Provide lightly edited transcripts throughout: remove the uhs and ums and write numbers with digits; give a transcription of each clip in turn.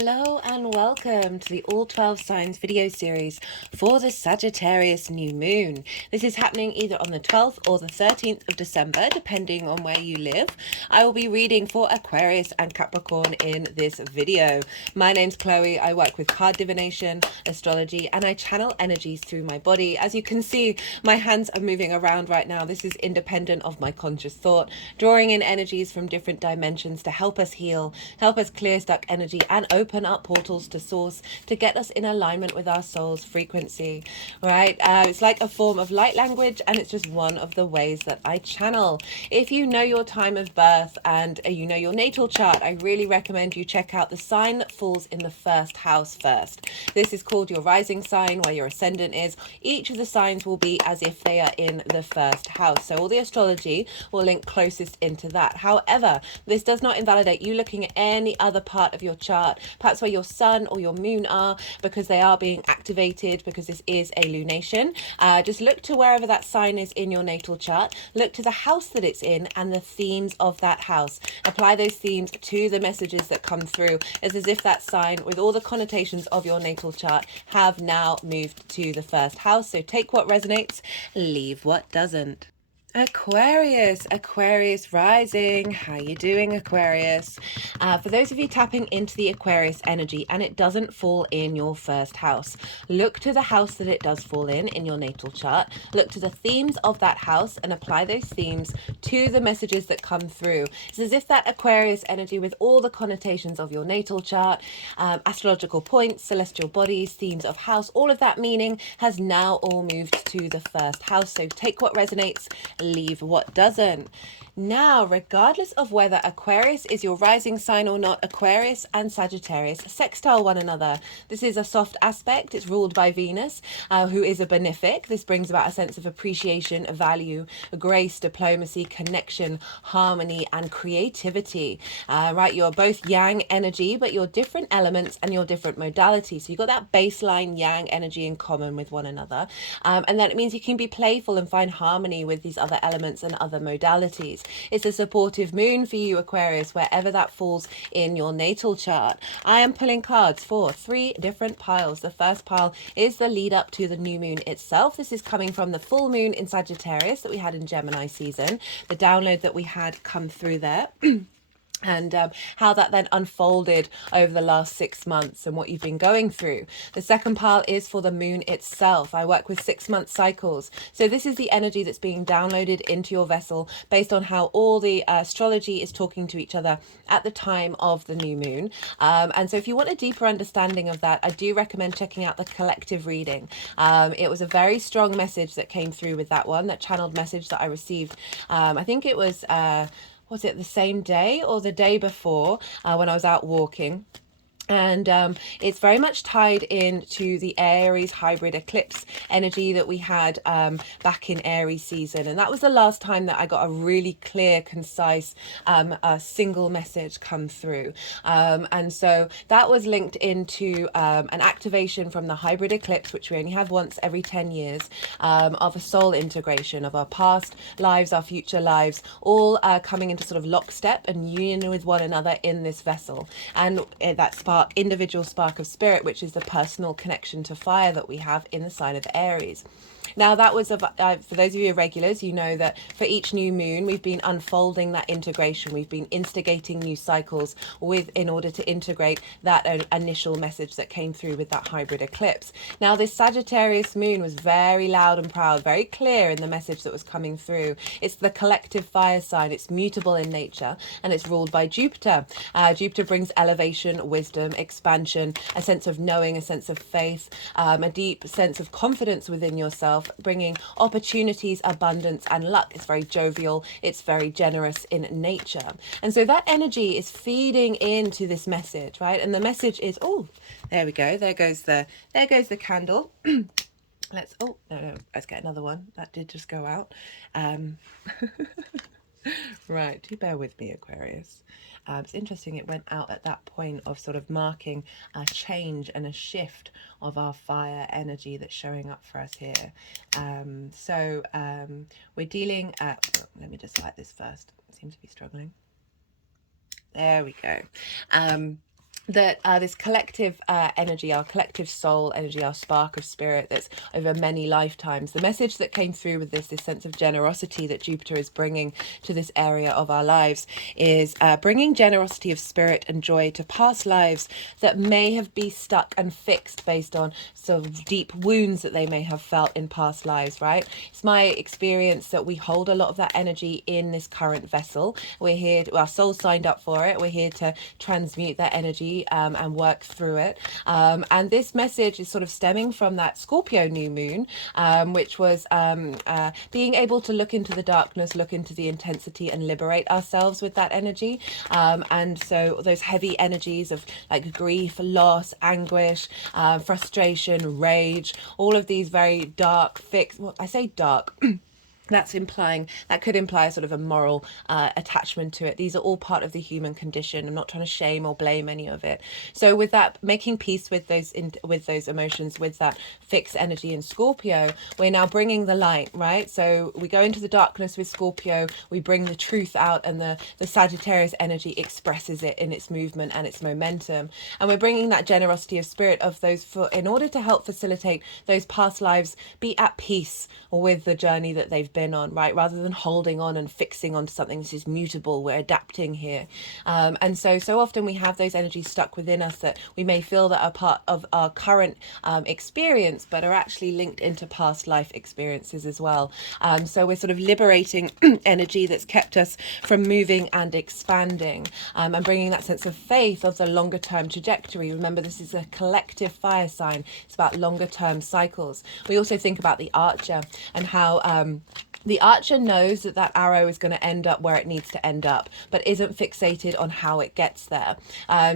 Hello and welcome to the All 12 Signs video series for the Sagittarius New Moon. This is happening either on the 12th or the 13th of December, depending on where you live. I will be reading for Aquarius and Capricorn in this video. My name's Chloe. I work with card divination, astrology, and I channel energies through my body. As you can see, my hands are moving around right now. This is independent of my conscious thought, drawing in energies from different dimensions to help us heal, help us clear stuck energy, and open up portals to source to get us in alignment with our soul's frequency, right? It's like a form of light language, and it's just one of the ways that I channel. If you know your time of birth and you know your natal chart, I really recommend you check out the sign that falls in the first house first. This is called your rising sign, where your ascendant is. Each of the signs will be as if they are in the first house, so all the astrology will link closest into that. However, this does not invalidate you looking at any other part of your chart, perhaps where your sun or your moon are, because they are being activated, because this is a lunation. Just look to wherever that sign is in your natal chart, look to the house that it's in and the themes of that house. Apply those themes to the messages that come through. It's as if that sign, with all the connotations of your natal chart, have now moved to the first house. So take what resonates, leave what doesn't. Aquarius rising. How you doing, Aquarius? For those of you tapping into the Aquarius energy and it doesn't fall in your first house, look to the house that it does fall in your natal chart. Look to the themes of that house and apply those themes to the messages that come through. It's as if that Aquarius energy, with all the connotations of your natal chart, astrological points, celestial bodies, themes of house, all of that meaning has now all moved to the first house. So take what resonates, leave what doesn't. Now, regardless of whether Aquarius is your rising sign or not, Aquarius and Sagittarius sextile one another. This is a soft aspect. It's ruled by Venus, who is a benefic. This brings about a sense of appreciation, value, grace, diplomacy, connection, harmony, and creativity. Right, you're both yang energy, but you're different elements and you're different modalities. So you've got that baseline yang energy in common with one another. And then it means you can be playful and find harmony with these other elements and other modalities. It's a supportive moon for you, Aquarius, wherever that falls in your natal chart. I am pulling cards for 3 different piles. The first pile is the lead up to the new moon itself. This is coming from the full moon in Sagittarius that we had in Gemini season, the download that we had come through there. And how that then unfolded over the last 6 months and what you've been going through. The second pile is for the moon itself. I work with 6-month cycles. So this is the energy that's being downloaded into your vessel based on how all the astrology is talking to each other at the time of the new moon. And so if you want a deeper understanding of that, I do recommend checking out the collective reading. It was a very strong message that came through with that one, that channeled message that I received. I think it was the same day or the day before when I was out walking. And it's very much tied into the Aries hybrid eclipse energy that we had back in Aries season. And that was the last time that I got a really clear, concise, single message come through. And so that was linked into an activation from the hybrid eclipse, which we only have once every 10 years, of a soul integration of our past lives, our future lives, all coming into sort of lockstep and union with one another in this vessel. And that individual spark of spirit, which is the personal connection to fire that we have in the sign of Aries. Now, that was, for those of you regulars, you know that for each new moon, we've been unfolding that integration. We've been instigating new cycles in order to integrate that initial message that came through with that hybrid eclipse. Now, this Sagittarius moon was very loud and proud, very clear in the message that was coming through. It's the collective fire sign. It's mutable in nature, and it's ruled by Jupiter. Jupiter brings elevation, wisdom, expansion, a sense of knowing, a sense of faith, a deep sense of confidence within yourself, bringing opportunities, abundance, and luck. It's very jovial. It's very generous in nature. And so that energy is feeding into this message, right? And the message is, oh, there we go. There goes the candle. Let's get another one. That did just go out. Right, do bear with me, Aquarius. It's interesting it went out at that point of sort of marking a change and a shift of our fire energy that's showing up for us here. We're dealing let me just light this first. I seem to be struggling. There we go. that this collective energy, our collective soul energy, our spark of spirit that's over many lifetimes. The message that came through with this sense of generosity that Jupiter is bringing to this area of our lives is bringing generosity of spirit and joy to past lives that may have been stuck and fixed based on sort of deep wounds that they may have felt in past lives, right? It's my experience that we hold a lot of that energy in this current vessel. We're here, our soul signed up for it. We're here to transmute that energy and work through it. And this message is sort of stemming from that Scorpio new moon, which was being able to look into the darkness, look into the intensity and liberate ourselves with that energy. And so those heavy energies of like grief, loss, anguish, frustration, rage, all of these very dark, fixed, well, I say dark, that's implying, that could imply a sort of a moral attachment to it. These are all part of the human condition. I'm not trying to shame or blame any of it. So with that, making peace with those emotions, with that fixed energy in Scorpio, we're now bringing the light, right? So we go into the darkness with Scorpio, we bring the truth out, and the Sagittarius energy expresses it in its movement and its momentum. And we're bringing that generosity of spirit of those in order to help facilitate those past lives be at peace with the journey that they've been on, right? Rather than holding on and fixing onto something. This is mutable, we're adapting here. And so often we have those energies stuck within us that we may feel that are part of our current experience, but are actually linked into past life experiences as well. So we're sort of liberating energy that's kept us from moving and expanding, and bringing that sense of faith of the longer term trajectory. Remember, this is a collective fire sign. It's about longer term cycles. We also think about the archer and how the archer knows that that arrow is going to end up where it needs to end up, but isn't fixated on how it gets there.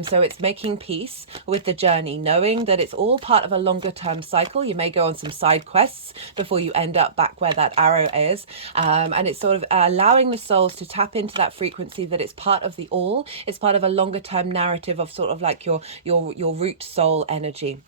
So it's making peace with the journey, knowing that it's all part of a longer term cycle. You may go on some side quests before you end up back where that arrow is. And it's sort of allowing the souls to tap into that frequency that it's part of the all. It's part of a longer term narrative of sort of like your root soul energy.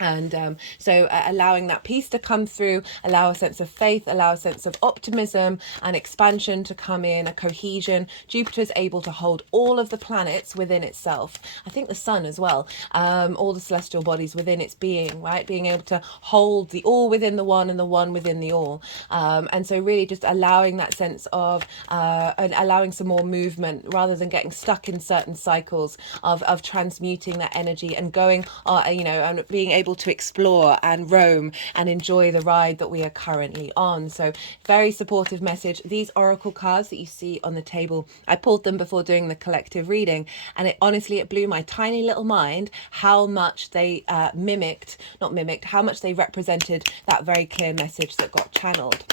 And so allowing that peace to come through, allow a sense of faith, allow a sense of optimism and expansion to come in, a cohesion. Jupiter's able to hold all of the planets within itself. I think the sun as well, all the celestial bodies within its being, right? Being able to hold the all within the one and the one within the all. And so really just allowing that sense of, and allowing some more movement rather than getting stuck in certain cycles of transmuting that energy and going, and being able to explore and roam and enjoy the ride that we are currently on. So very supportive message. These oracle cards that you see on the table, I pulled them before doing the collective reading, and it blew my tiny little mind how much they how much they represented that very clear message that got channeled.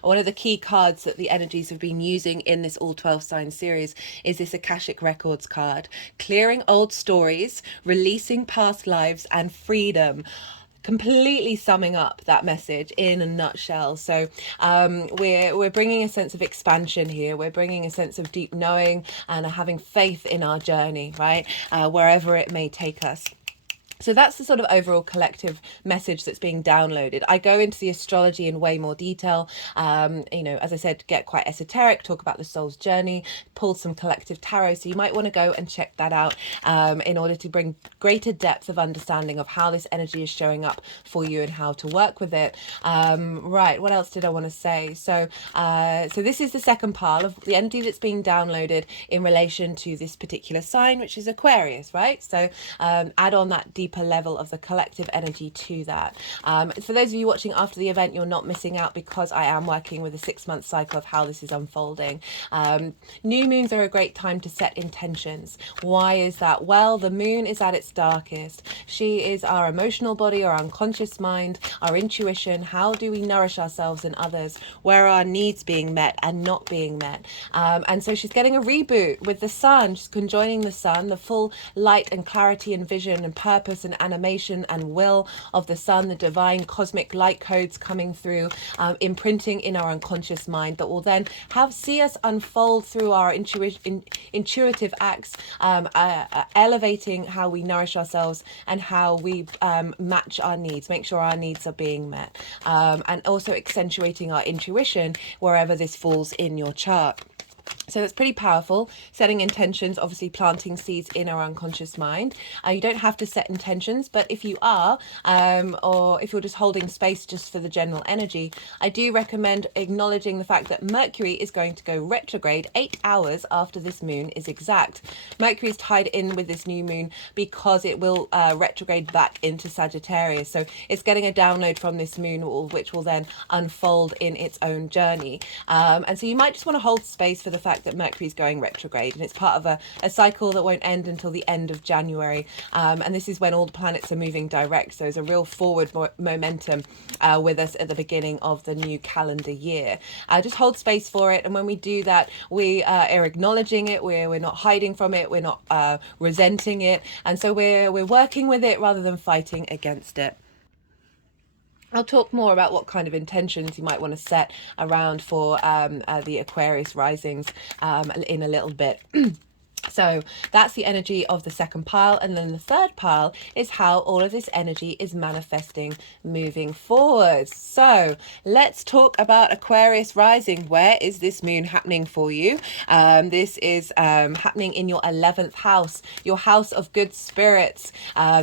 One of the key cards that the energies have been using in this All 12 Sign series is this Akashic Records card. Clearing old stories, releasing past lives, and freedom. Completely summing up that message in a nutshell. So we're bringing a sense of expansion here. We're bringing a sense of deep knowing and having faith in our journey, right? Wherever it may take us. So that's the sort of overall collective message that's being downloaded. I go into the astrology in way more detail. As I said, get quite esoteric, talk about the soul's journey, pull some collective tarot. So you might want to go and check that out in order to bring greater depth of understanding of how this energy is showing up for you and how to work with it. Right, what else did I want to say? So this is the second pile of the energy that's being downloaded in relation to this particular sign, which is Aquarius, right? So add on that deep level of the collective energy to that. For those of you watching after the event, you're not missing out because I am working with a 6-month cycle of how this is unfolding. New moons are a great time to set intentions. Why is that? Well, the moon is at its darkest. She is our emotional body, our unconscious mind, our intuition. How do we nourish ourselves and others? Where are our needs being met and not being met? And so she's getting a reboot with the sun. She's conjoining the sun, the full light and clarity and vision and purpose and animation and will of the sun, the divine cosmic light codes coming through, imprinting in our unconscious mind that will then see us unfold through our intuitive acts, elevating how we nourish ourselves and how we match our needs, make sure our needs are being met, and also accentuating our intuition wherever this falls in your chart. So that's pretty powerful. Setting intentions, obviously planting seeds in our unconscious mind. You don't have to set intentions, but if you are, or if you're just holding space just for the general energy, I do recommend acknowledging the fact that Mercury is going to go retrograde 8 hours after this moon is exact. Mercury is tied in with this new moon because it will retrograde back into Sagittarius. So it's getting a download from this moon, which will then unfold in its own journey. And so you might just want to hold space for the fact that Mercury is going retrograde, and it's part of a cycle that won't end until the end of January, and this is when all the planets are moving direct, so there's a real forward momentum with us at the beginning of the new calendar year. Just hold space for it, and when we do that, we are acknowledging it, we're not hiding from it, we're not resenting it, and so we're working with it rather than fighting against it. I'll talk more about what kind of intentions you might want to set around for the Aquarius risings in a little bit. So that's the energy of the second pile. And then the third pile is how all of this energy is manifesting moving forward. So let's talk about Aquarius rising. Where is this moon happening for you? This is happening in your 11th house, your house of good spirits.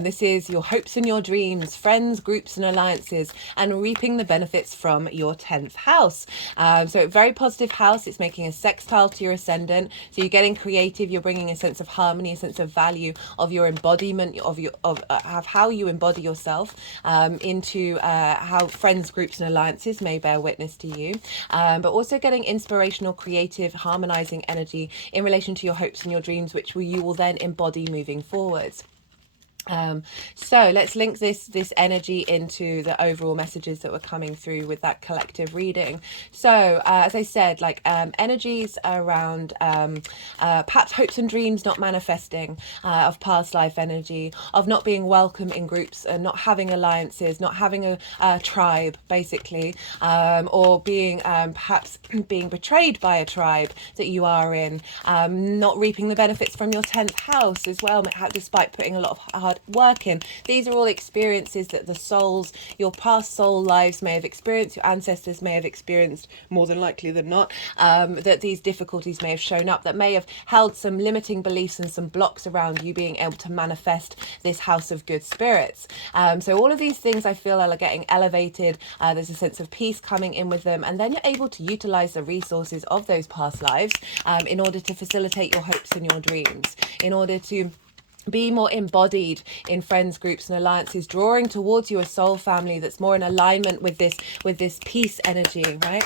This is your hopes and your dreams, friends, groups and alliances, and reaping the benefits from your 10th house. So very positive house. It's making a sextile to your ascendant. So you're getting creative. You're bringing a sense of harmony, a sense of value of your embodiment of how you embody yourself into how friends, groups and alliances may bear witness to you, but also getting inspirational, creative, harmonizing energy in relation to your hopes and your dreams, which you will then embody moving forwards. So let's link this energy into the overall messages that were coming through with that collective reading. So as I said, like energies around perhaps hopes and dreams not manifesting, of past life energy, of not being welcome in groups, and not having alliances, not having a tribe basically, or being perhaps being betrayed by a tribe that you are in, not reaping the benefits from your 10th house as well, despite putting a lot of hard work in. These are all experiences that the souls, your past soul lives may have experienced, your ancestors may have experienced, more than likely than not, that these difficulties may have shown up, that may have held some limiting beliefs and some blocks around you being able to manifest this house of good spirits. So all of these things I feel are getting elevated. There's a sense of peace coming in with them, and then you're able to utilize the resources of those past lives in order to facilitate your hopes and your dreams, in order to be more embodied in friends, groups and alliances, drawing towards you a soul family that's more in alignment with this peace energy, right?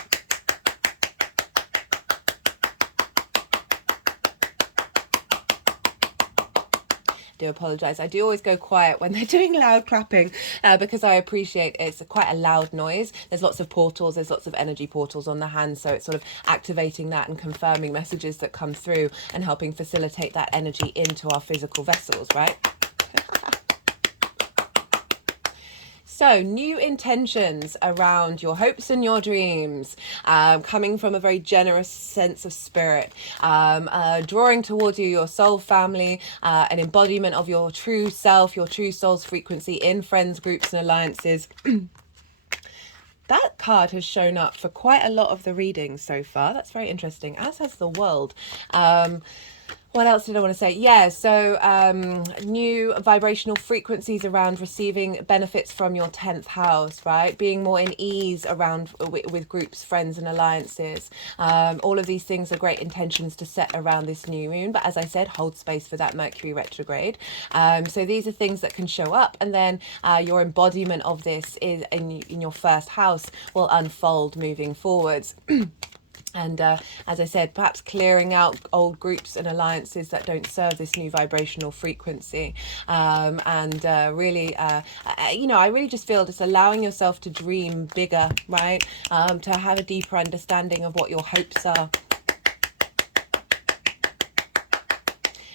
Do apologize. I do always go quiet when they're doing loud clapping because I appreciate it's quite a loud noise. There's lots of portals, there's lots of energy portals on the hand, so it's sort of activating that and confirming messages that come through and helping facilitate that energy into our physical vessels, right? So new intentions around your hopes and your dreams, coming from a very generous sense of spirit, drawing towards you your soul family, an embodiment of your true self, your true soul's frequency in friends, groups and alliances. That card has shown up for quite a lot of the readings so far. That's very interesting, as has the world. What else did I want to say? Yeah, so new vibrational frequencies around receiving benefits from your 10th house, right? Being more in ease around with groups, friends and alliances. All of these things are great intentions to set around this new moon. But as I said, hold space for that Mercury retrograde. So these are things that can show up. And then your embodiment of this is in your first house will unfold moving forwards. And as I said, perhaps clearing out old groups and alliances that don't serve this new vibrational frequency. Really, I really just feel just allowing yourself to dream bigger, right? To have a deeper understanding of what your hopes are.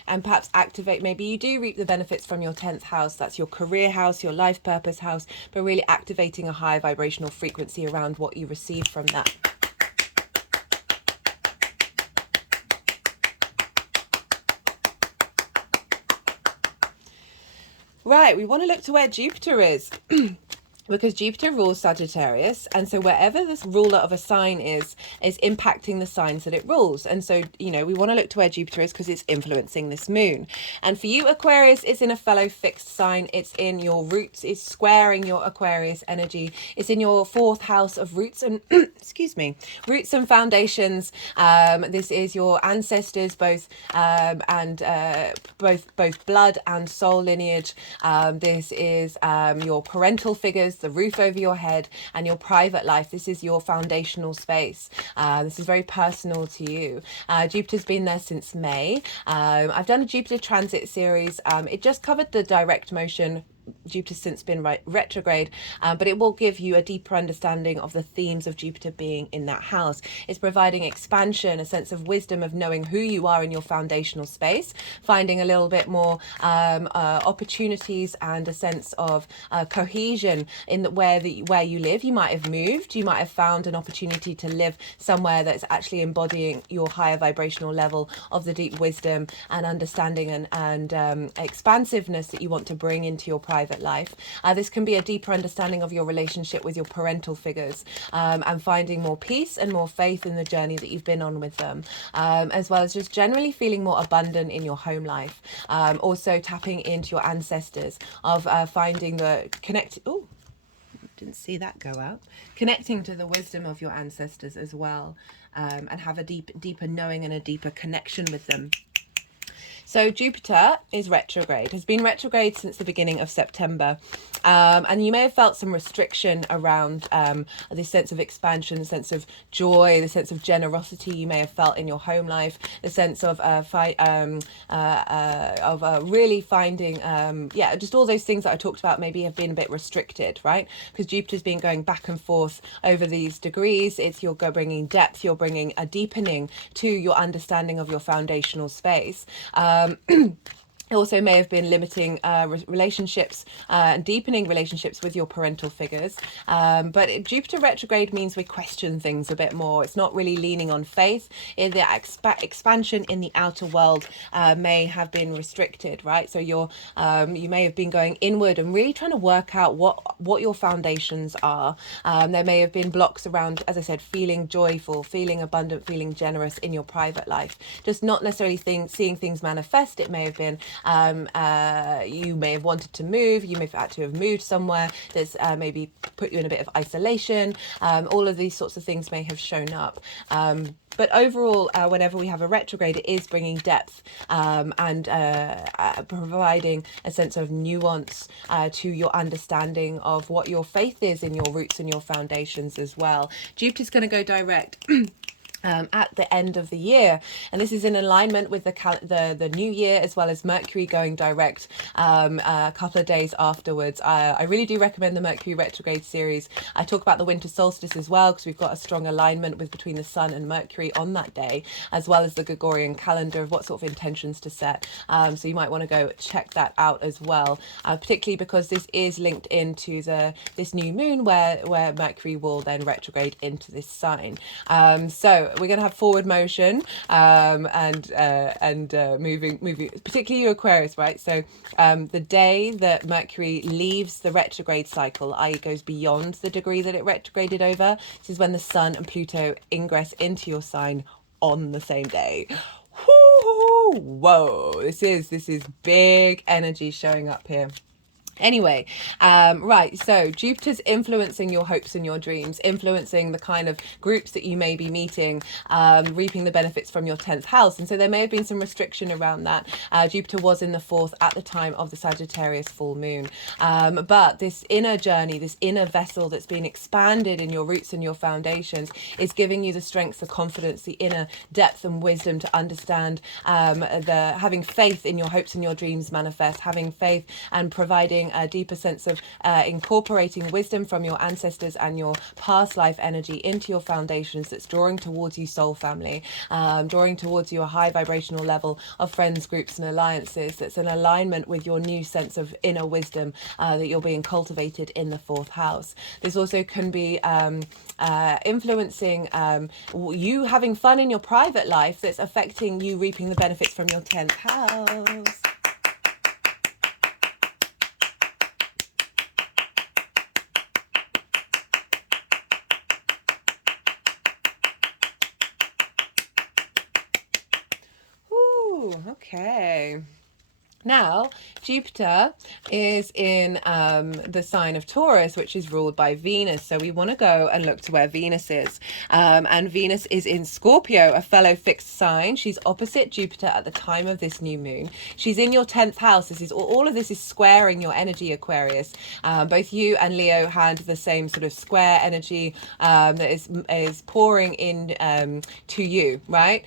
And perhaps activate, maybe you do reap the benefits from your 10th house. That's your career house, your life purpose house, but really activating a high vibrational frequency around what you receive from that. Right, we want to look to where Jupiter is. because Jupiter rules Sagittarius, and so wherever this ruler of a sign is impacting the signs that it rules. And so, you know, we want to look to where Jupiter is because it's influencing this moon. And for you, Aquarius, it's in a fellow fixed sign. It's in your roots. It's squaring your Aquarius energy. It's in your fourth house of roots and excuse me, roots and foundations. This is your ancestors, both both blood and soul lineage. This is your parental figures, the roof over your head, and your private life. This is your foundational space. This is very personal to you. Jupiter's been there since May. I've done a Jupiter transit series. It just covered the direct motion. Jupiter's since been retrograde, but it will give you a deeper understanding of the themes of Jupiter being in that house. It's providing expansion, a sense of wisdom of knowing who you are in your foundational space, finding a little bit more opportunities and a sense of cohesion in where you live. You might have moved, you might have found an opportunity to live somewhere that's actually embodying your higher vibrational level of the deep wisdom and understanding and expansiveness that you want to bring into your private life. This can be a deeper understanding of your relationship with your parental figures, and finding more peace and more faith in the journey that you've been on with them, as well as just generally feeling more abundant in your home life. Also tapping into your ancestors, of finding the didn't see that go out. Connecting to the wisdom of your ancestors as well, and have a deeper knowing and a deeper connection with them. So Jupiter is retrograde, has been retrograde since the beginning of September. And you may have felt some restriction around this sense of expansion, the sense of joy, the sense of generosity you may have felt in your home life, the sense of really finding, just all those things that I talked about maybe have been a bit restricted, right? Because Jupiter's been going back and forth over these degrees. You're bringing depth, you're bringing a deepening to your understanding of your foundational space. It also may have been limiting relationships and deepening relationships with your parental figures. But Jupiter retrograde means we question things a bit more. It's not really leaning on faith. The expansion in the outer world may have been restricted, right? So you may have been going inward and really trying to work out what your foundations are. There may have been blocks around, as I said, feeling joyful, feeling abundant, feeling generous in your private life. Just not necessarily seeing things manifest. It may have been you may have wanted to move, you may have had to have moved somewhere that's maybe put you in a bit of isolation. All of these sorts of things may have shown up. But overall, whenever we have a retrograde, it is bringing depth and providing a sense of nuance to your understanding of what your faith is in your roots and your foundations as well. Jupiter's going to go direct at the end of the year, and this is in alignment with the new year, as well as Mercury going direct a couple of days afterwards. I really do recommend the Mercury retrograde series. I talk about the winter solstice as well, because we've got a strong alignment between the Sun and Mercury on that day, as well as the Gregorian calendar of what sort of intentions to set. So you might want to go check that out as well, particularly because this is linked into this new moon where Mercury will then retrograde into this sign. So we're going to have forward motion and moving, particularly you Aquarius, right? So the day that Mercury leaves the retrograde cycle, i.e. goes beyond the degree that it retrograded over, this is when the Sun and Pluto ingress into your sign on the same day. Whoa, this is big energy showing up here. Anyway, right, so Jupiter's influencing your hopes and your dreams, influencing the kind of groups that you may be meeting, reaping the benefits from your 10th house. And so there may have been some restriction around that. Jupiter was in the 4th at the time of the Sagittarius full moon. But this inner journey, this inner vessel that's been expanded in your roots and your foundations is giving you the strength, the confidence, the inner depth and wisdom to understand having faith in your hopes and your dreams manifest, having faith and providing a deeper sense of incorporating wisdom from your ancestors and your past life energy into your foundations, that's drawing towards you soul family, drawing towards you a high vibrational level of friends, groups and alliances that's in alignment with your new sense of inner wisdom that you're being cultivated in the 4th house. This also can be influencing you having fun in your private life, that's affecting you reaping the benefits from your 10th house. Okay. Now, Jupiter is in the sign of Taurus, which is ruled by Venus. So we want to go and look to where Venus is. And Venus is in Scorpio, a fellow fixed sign. She's opposite Jupiter at the time of this new moon. She's in your 10th house. This is all of this is squaring your energy, Aquarius. Both you and Leo had the same sort of square energy that is pouring in to you, right?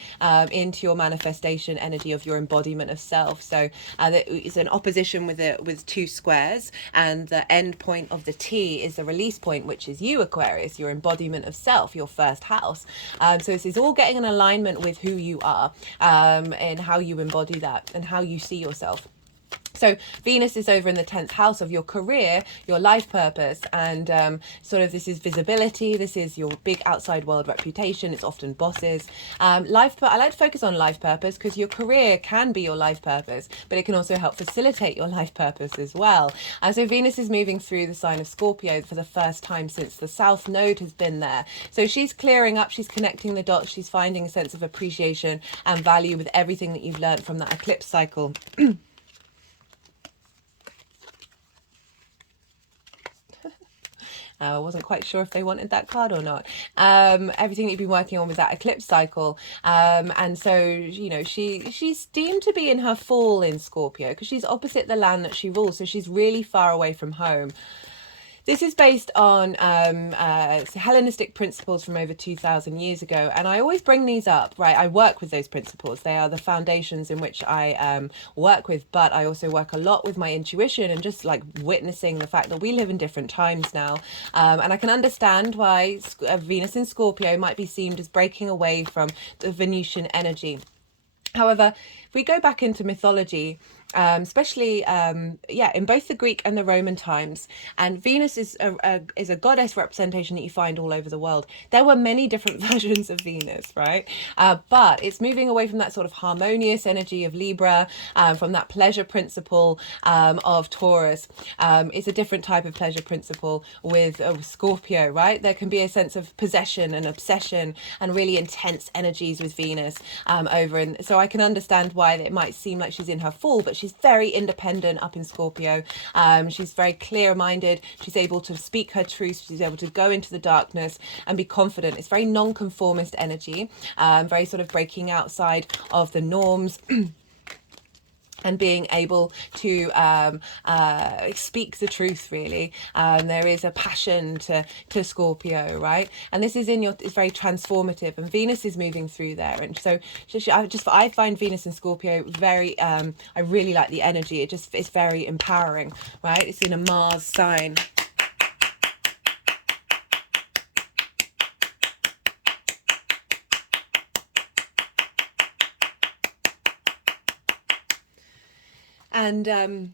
Into your manifestation energy of your embodiment of self. So it's an opposition with two squares, and the end point of the T is the release point, which is you, Aquarius, your embodiment of self, your first house. So this is all getting an alignment with who you are, and how you embody that and how you see yourself. So Venus is over in the 10th house of your career, your life purpose, and sort of this is visibility. This is your big outside world reputation. It's often bosses. I like to focus on life purpose because your career can be your life purpose, but it can also help facilitate your life purpose as well. So Venus is moving through the sign of Scorpio for the first time since the South Node has been there. So she's clearing up, she's connecting the dots, she's finding a sense of appreciation and value with everything that you've learned from that eclipse cycle. I wasn't quite sure if they wanted that card or not. Everything that you've been working on with that eclipse cycle. And so, you know, she's deemed to be in her fall in Scorpio because she's opposite the land that she rules. So she's really far away from home. This is based on Hellenistic principles from over 2,000 years ago. And I always bring these up, right? I work with those principles. They are the foundations in which I work with, but I also work a lot with my intuition and just like witnessing the fact that we live in different times now. And I can understand why Venus in Scorpio might be seen as breaking away from the Venusian energy. However, if we go back into mythology, especially in both the Greek and the Roman times, and Venus is a goddess representation that you find all over the world. There were many different versions of Venus, right? But it's moving away from that sort of harmonious energy of Libra, from that pleasure principle of Taurus. It's a different type of pleasure principle with Scorpio, right? There can be a sense of possession and obsession and really intense energies with Venus over, and so I can understand why it might seem like she's in her fall, but she's very independent up in Scorpio. She's very clear-minded. She's able to speak her truth. She's able to go into the darkness and be confident. It's very non-conformist energy, very sort of breaking outside of the norms. And being able to speak the truth, really. There is a passion to Scorpio, right? And this is it's very transformative, and Venus is moving through there. And so I find Venus and Scorpio very, I really like the energy. It's very empowering, right? It's in a Mars sign. And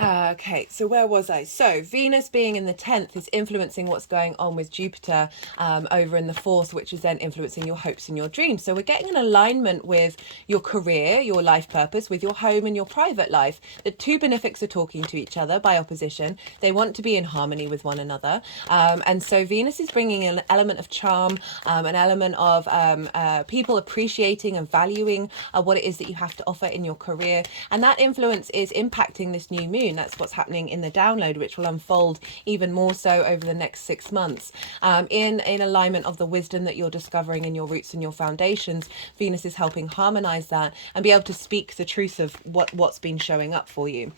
okay, so where was I? So Venus being in the 10th is influencing what's going on with Jupiter over in the 4th, which is then influencing your hopes and your dreams. So we're getting an alignment with your career, your life purpose, with your home and your private life. The two benefics are talking to each other by opposition. They want to be in harmony with one another. And so Venus is bringing an element of charm, an element of people appreciating and valuing what it is that you have to offer in your career. And that influence is impacting this new moon. That's what's happening in the download, which will unfold even more so over the next 6 months. In alignment of the wisdom that you're discovering in your roots and your foundations, Venus is helping harmonize that and be able to speak the truth of what's been showing up for you.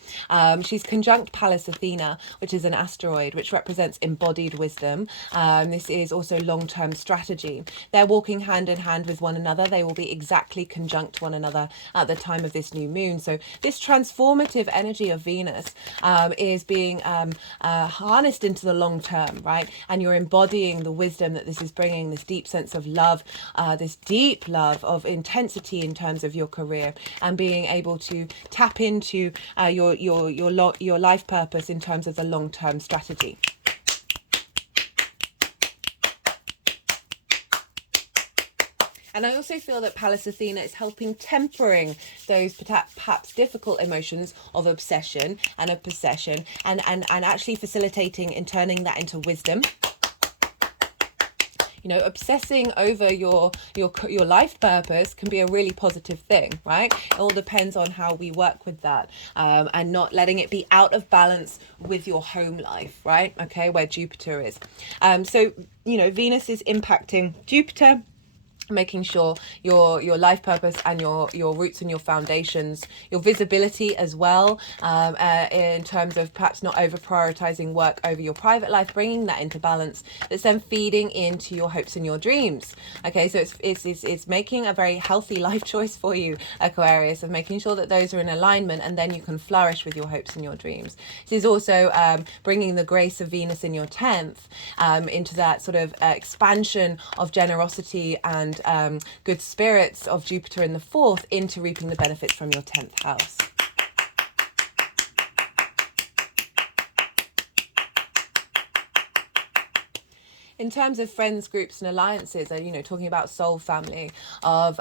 She's conjunct Pallas Athena, which is an asteroid, which represents embodied wisdom. This is also long-term strategy. They're walking hand in hand with one another. They will be exactly conjunct one another at the time of this new moon. So this transformative energy of Venus is being harnessed into the long term, right? And you're embodying the wisdom that this is bringing, this deep sense of love, this deep love of intensity in terms of your career, and being able to tap into your life purpose in terms of the long term strategy. And I also feel that Pallas Athena is helping tempering those perhaps difficult emotions of obsession and of possession, and actually facilitating and turning that into wisdom. You know, obsessing over your life purpose can be a really positive thing, right? It all depends on how we work with that, and not letting it be out of balance with your home life, right? Okay, where Jupiter is. So, you know, Venus is impacting Jupiter, making sure your life purpose and your roots and your foundations, your visibility as well, in terms of perhaps not over prioritizing work over your private life, bringing that into balance, that's then feeding into your hopes and your dreams. Okay, so it's making a very healthy life choice for you, Aquarius, of making sure that those are in alignment, and then you can flourish with your hopes and your dreams. This is also bringing the grace of Venus in your 10th into that sort of expansion of generosity and good spirits of Jupiter in the 4th into reaping the benefits from your 10th house. In terms of friends, groups and alliances, you know, talking about soul family, of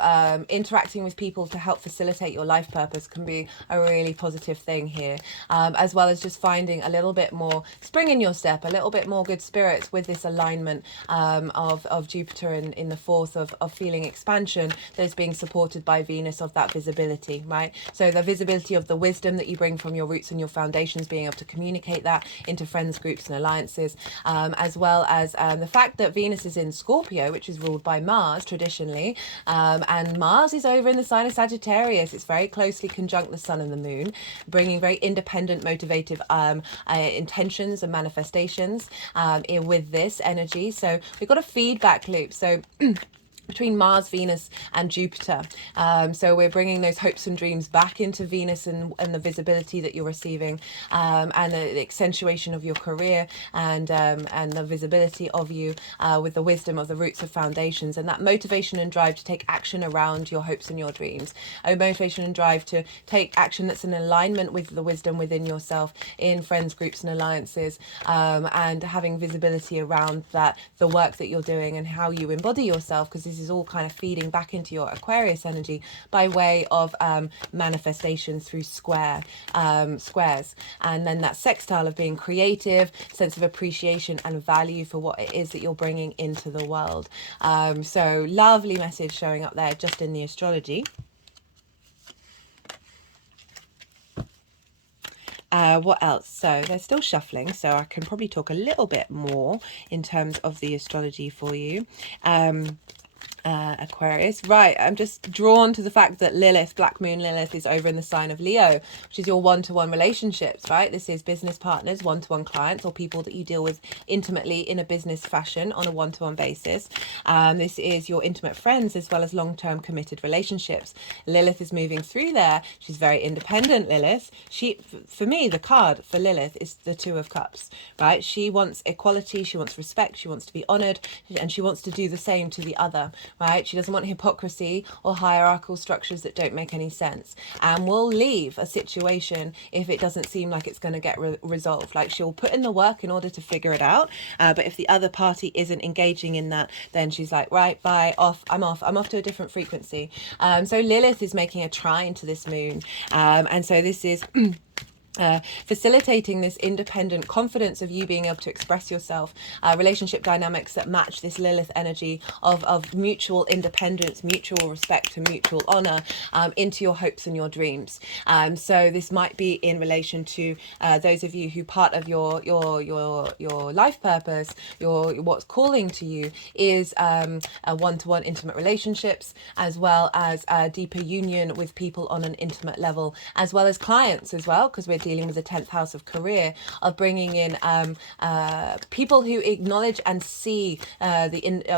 interacting with people to help facilitate your life purpose can be a really positive thing here, as well as just finding a little bit more spring in your step, a little bit more good spirits with this alignment of Jupiter in the 4th, of feeling expansion that is being supported by Venus, of that visibility, right? So the visibility of the wisdom that you bring from your roots and your foundations, being able to communicate that into friends, groups and alliances, as well as the fact that Venus is in Scorpio, which is ruled by Mars traditionally, and Mars is over in the sign of Sagittarius. It's very closely conjunct the Sun and the Moon, bringing very independent, motivative intentions and manifestations with this energy. So we've got a feedback loop. So between Mars, Venus and Jupiter. So we're bringing those hopes and dreams back into Venus, and the visibility that you're receiving, and the accentuation of your career, and the visibility of you with the wisdom of the roots of foundations, and that motivation and drive to take action around your hopes and your dreams. A motivation and drive to take action that's in alignment with the wisdom within yourself in friends, groups and alliances, and having visibility around that, the work that you're doing and how you embody yourself, because this is all kind of feeding back into your Aquarius energy by way of manifestation through squares, and then that sextile of being creative, sense of appreciation and value for what it is that you're bringing into the world. So lovely message showing up there just in the astrology. What else? So they're still shuffling, so I can probably talk a little bit more in terms of the astrology for you. Aquarius. Right, I'm just drawn to the fact that Lilith, Black Moon Lilith, is over in the sign of Leo, which is your one-to-one relationships, right? This is business partners, one-to-one clients, or people that you deal with intimately in a business fashion on a one-to-one basis. This is your intimate friends as well as long-term committed relationships. Lilith is moving through there. She's very independent, Lilith. For me, the card for Lilith is the Two of Cups, right? She wants equality, she wants respect, she wants to be honored, and she wants to do the same to the other, right? She doesn't want hypocrisy or hierarchical structures that don't make any sense, and will leave a situation if it doesn't seem like it's going to get resolved. Like, she'll put in the work in order to figure it out, but if the other party isn't engaging in that, then she's like, right, bye, off, I'm off to a different frequency. So Lilith is making a trine to this moon, and so this is facilitating this independent confidence of you being able to express yourself, relationship dynamics that match this Lilith energy of mutual independence, mutual respect and mutual honor, into your hopes and your dreams. So this might be in relation to those of you who part of your life purpose, what's calling to you is a one-to-one intimate relationships, as well as a deeper union with people on an intimate level, as well as clients as well, because we're dealing with the 10th house of career, of bringing in people who acknowledge and see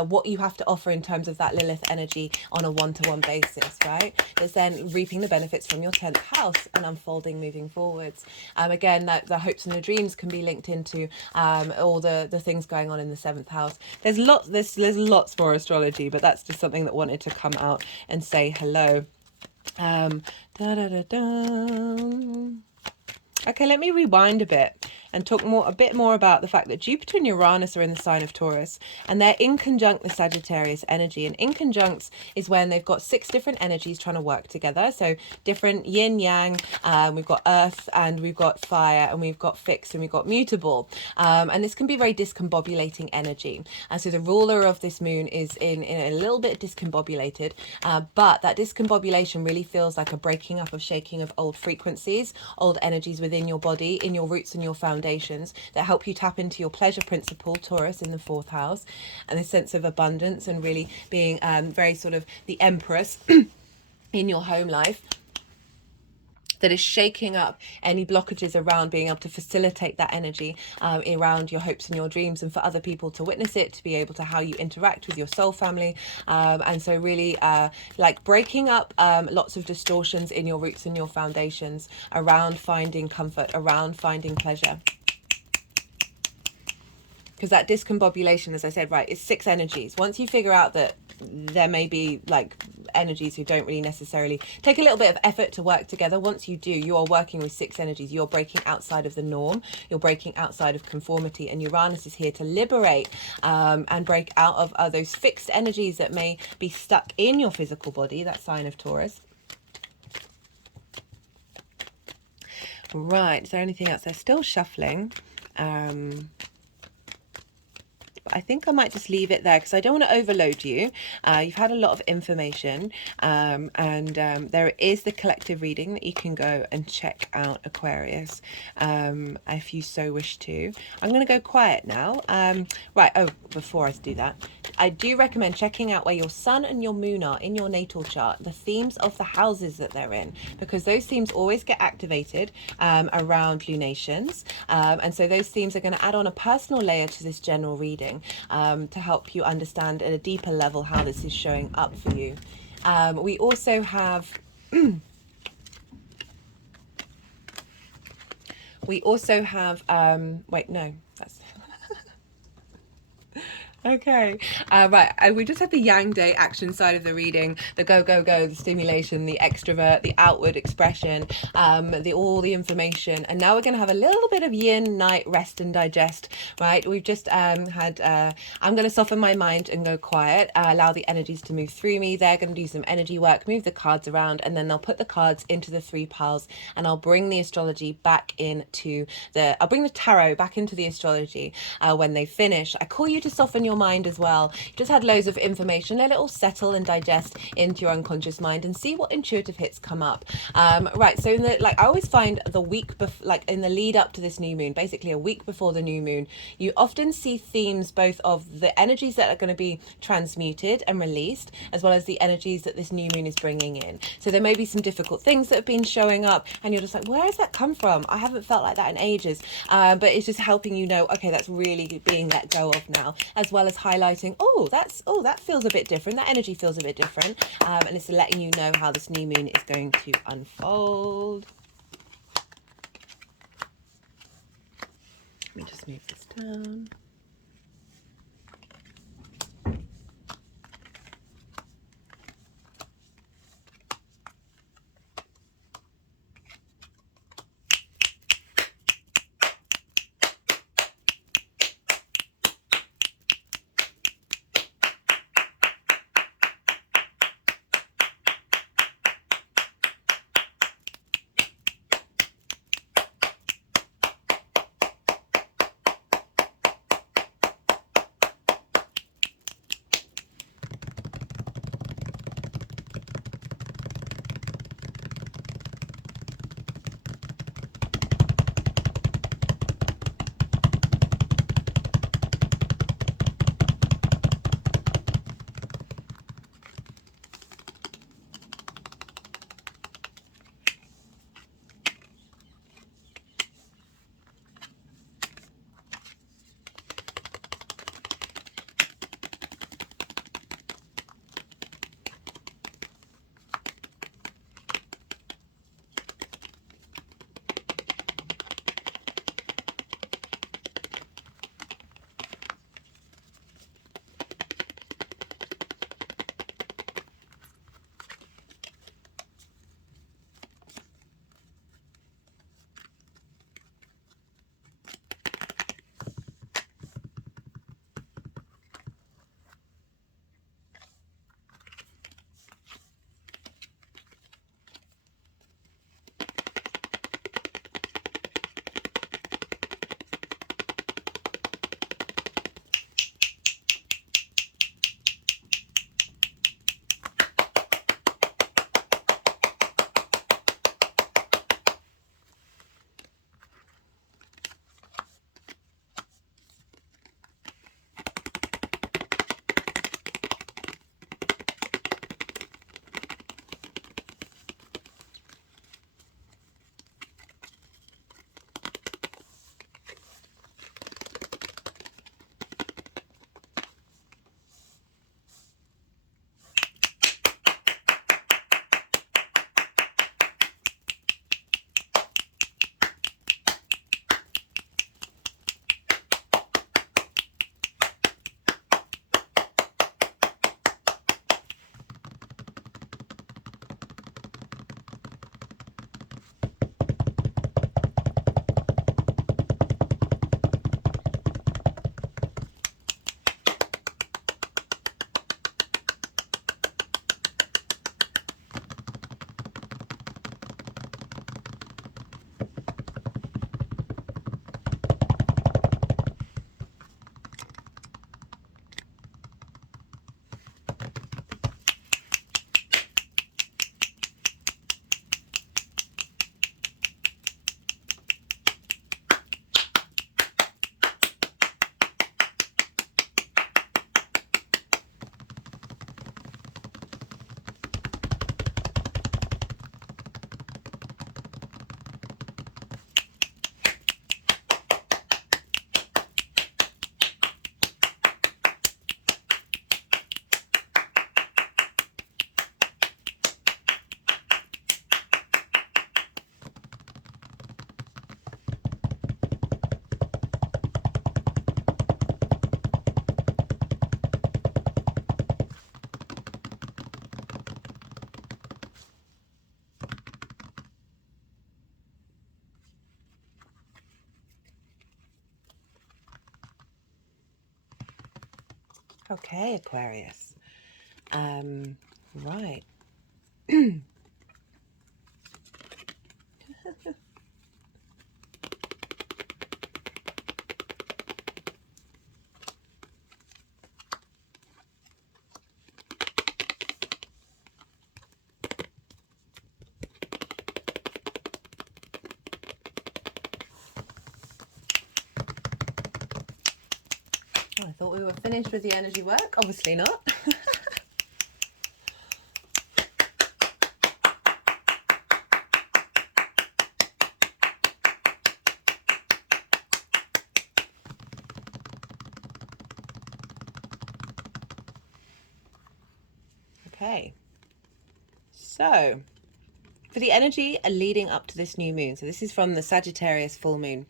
what you have to offer in terms of that Lilith energy on a one-to-one basis, right? That's then reaping the benefits from your 10th house and unfolding moving forwards. Again, that the hopes and the dreams can be linked into all the things going on in the 7th house. There's lots more astrology, but that's just something that wanted to come out and say hello. Okay, let me rewind a bit and talk a bit more about the fact that Jupiter and Uranus are in the sign of Taurus, and they're in conjunct the Sagittarius energy. And in conjuncts is when they've got 6 different energies trying to work together. So different yin yang, we've got earth and we've got fire and we've got fixed and we've got mutable. And this can be very discombobulating energy. And so the ruler of this moon is in a little bit discombobulated, but that discombobulation really feels like a breaking up, of shaking of old frequencies, old energies within your body, in your roots and your foundations, that help you tap into your pleasure principle, Taurus, in the 4th house, and this sense of abundance and really being very sort of the empress in your home life, that is shaking up any blockages around being able to facilitate that energy around your hopes and your dreams, and for other people to witness it, to be able to how you interact with your soul family. And so really like breaking up lots of distortions in your roots and your foundations around finding comfort, around finding pleasure. Because that discombobulation, as I said, right, is 6 energies. Once you figure out that there may be like energies who don't really necessarily take a little bit of effort to work together, once you do, you are working with 6 energies. You're breaking outside of the norm. You're breaking outside of conformity. And Uranus is here to liberate and break out of those fixed energies that may be stuck in your physical body, that sign of Taurus. Right, is there anything else? They're still shuffling. I think I might just leave it there because I don't want to overload you. You've had a lot of information, and there is the collective reading that you can go and check out, Aquarius, if you so wish to. I'm going to go quiet now. Right, oh, before I do that, I do recommend checking out where your sun and your moon are in your natal chart, the themes of the houses that they're in, because those themes always get activated around lunations, and so those themes are going to add on a personal layer to this general reading. To help you understand at a deeper level how this is showing up for you. We also have wait, no, that's okay. Right. We just had the Yang Day action side of the reading, the go, go, go, the stimulation, the extrovert, the outward expression, all the information. And now we're going to have a little bit of yin, night, rest and digest, right? We've just had, I'm going to soften my mind and go quiet, allow the energies to move through me. They're going to do some energy work, move the cards around, and then they'll put the cards into the 3 piles, and I'll bring the astrology back into I'll bring the tarot back into the astrology when they finish. I call you to soften your mind as well. You just had loads of information. Let it all settle and digest into your unconscious mind and see what intuitive hits come up. Right, so I always find the week in the lead up to this new moon, basically a week before the new moon, you often see themes both of the energies that are going to be transmuted and released, as well as the energies that this new moon is bringing in. So there may be some difficult things that have been showing up and you're just like, where has that come from? I haven't felt like that in ages. But it's just helping you know, okay, that's really being let go of now, as well as highlighting, that feels a bit different, that energy feels a bit different, and it's letting you know how this new moon is going to unfold. Let me just move this down. Okay, Aquarius. Right. I thought we were finished with the energy work. Obviously not. Okay. So, for the energy leading up to this new moon, so this is from the Sagittarius full moon.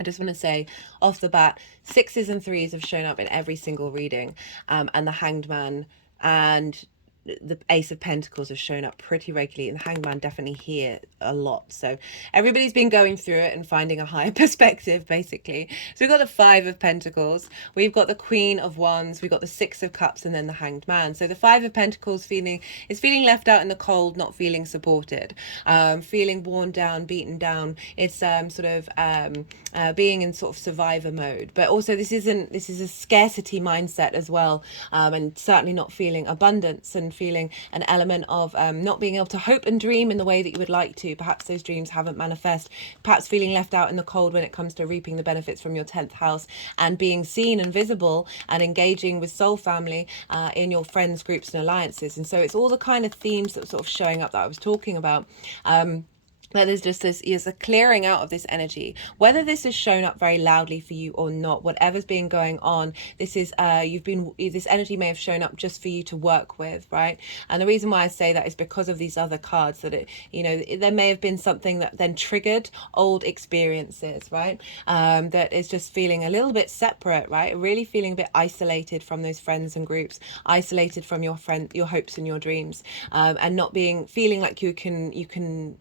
I just want to say off the bat, 6s and 3s have shown up in every single reading, and the Hanged Man and the Ace of Pentacles have shown up pretty regularly, and the Hanged Man definitely here a lot. So everybody's been going through it and finding a higher perspective, basically. So we've got the 5 of Pentacles, we've got the Queen of Wands, we've got the 6 of Cups, and then the Hanged Man. So the 5 of Pentacles feeling left out in the cold, not feeling supported, feeling worn down, beaten down. It's sort of being in sort of survivor mode. But also this is a scarcity mindset as well, and certainly not feeling abundance, and feeling an element of not being able to hope and dream in the way that you would like to. Perhaps those dreams haven't manifest, perhaps feeling left out in the cold when it comes to reaping the benefits from your 10th house and being seen and visible and engaging with soul family in your friends, groups and alliances. And so it's all the kind of themes that are sort of showing up that I was talking about. That there's just this is a clearing out of this energy, whether this has shown up very loudly for you or not, whatever's been going on. This is this energy may have shown up just for you to work with, right? And the reason why I say that is because of these other cards, that there may have been something that then triggered old experiences, right? That is just feeling a little bit separate, right? Really feeling a bit isolated from those friends and groups, isolated from your hopes and your dreams, and not feeling like you can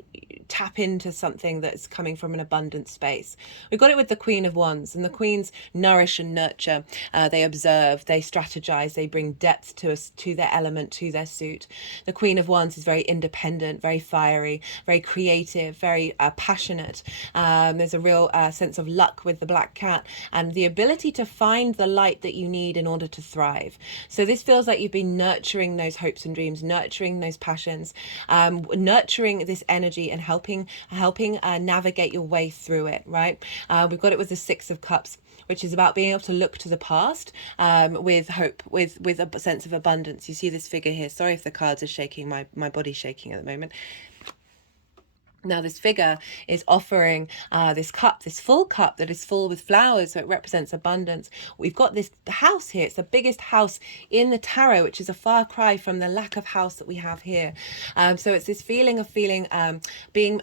tap into something that's coming from an abundant space. We've got it with the Queen of Wands, and the Queens nourish and nurture. They observe, they strategize, they bring depth to their element, to their suit. The Queen of Wands is very independent, very fiery, very creative, very passionate. There's a real sense of luck with the Black Cat and the ability to find the light that you need in order to thrive. So this feels like you've been nurturing those hopes and dreams, nurturing those passions, nurturing this energy and helping navigate your way through it, right? We've got it with the 6 of Cups, which is about being able to look to the past with hope, with a sense of abundance. You see this figure here. Sorry if the cards are shaking, my body's shaking at the moment. Now this figure is offering this cup, this full cup that is full with flowers, so it represents abundance. We've got this house here. It's the biggest house in the tarot, which is a far cry from the lack of house that we have here. So it's this feeling of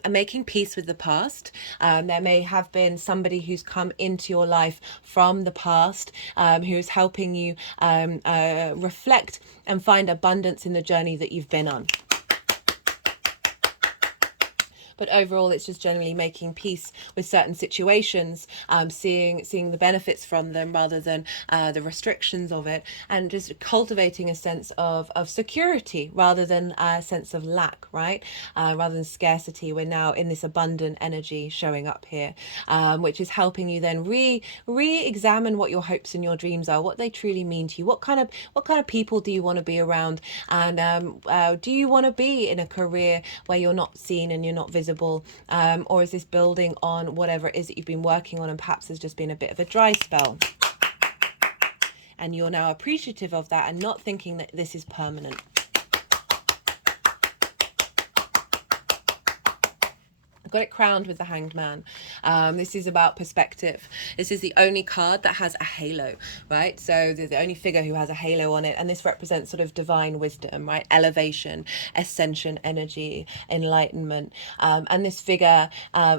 making peace with the past. There may have been somebody who's come into your life from the past, who's helping you reflect and find abundance in the journey that you've been on. But overall, it's just generally making peace with certain situations, seeing the benefits from them rather than the restrictions of it, and just cultivating a sense of security rather than a sense of lack, right? Rather than scarcity. We're now in this abundant energy showing up here, which is helping you then re-examine what your hopes and your dreams are, what they truly mean to you. What kind of people do you want to be around, and do you want to be in a career where you're not seen and you're not visible? Or is this building on whatever it is that you've been working on, and perhaps there's just been a bit of a dry spell and you're now appreciative of that and not thinking that this is permanent? Got it crowned with the Hanged Man. This is about perspective. This is the only card that has a halo, right? So the only figure who has a halo on it, and this represents sort of divine wisdom, right? Elevation, ascension, energy, enlightenment. And this figure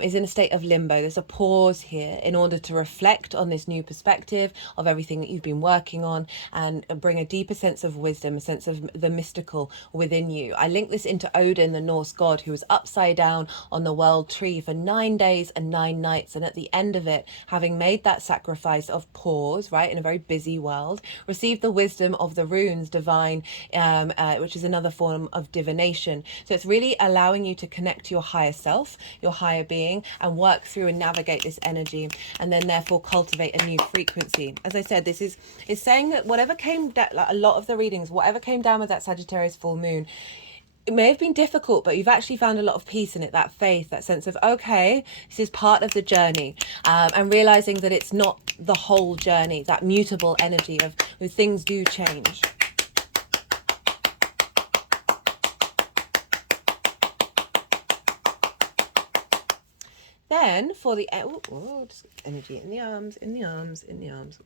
is in a state of limbo. There's a pause here in order to reflect on this new perspective of everything that you've been working on, and bring a deeper sense of wisdom, a sense of the mystical within you. I link this into Odin, the Norse god, who was upside down on the world tree for 9 days and 9 nights. And at the end of it, having made that sacrifice of pause, right, in a very busy world, receive the wisdom of the runes, divine, which is another form of divination. So it's really allowing you to connect to your higher self, your higher being, and work through and navigate this energy, and then therefore cultivate a new frequency. As I said, this is saying that whatever came down, like a lot of the readings, whatever came down with that Sagittarius full moon, it may have been difficult, but you've actually found a lot of peace in it, that faith, that sense of, okay, this is part of the journey, and realizing that it's not the whole journey, that mutable energy of things do change. Then for the just energy in the arms, in the arms, in the arms.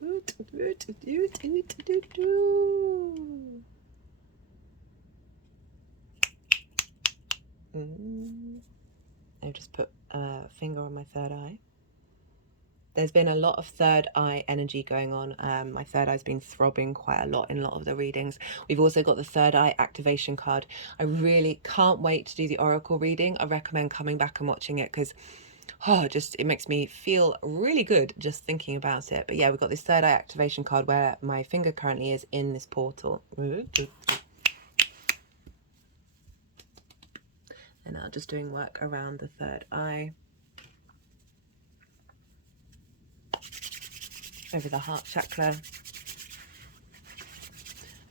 I've just put a finger on my third eye. There's been a lot of third eye energy going on. My third eye's been throbbing quite a lot in a lot of the readings. We've also got the third eye activation card. I really can't wait to do the oracle reading. I recommend coming back and watching it because it makes me feel really good just thinking about it. But yeah, we've got this third eye activation card where my finger currently is in this portal. And now just doing work around the third eye, over the heart chakra,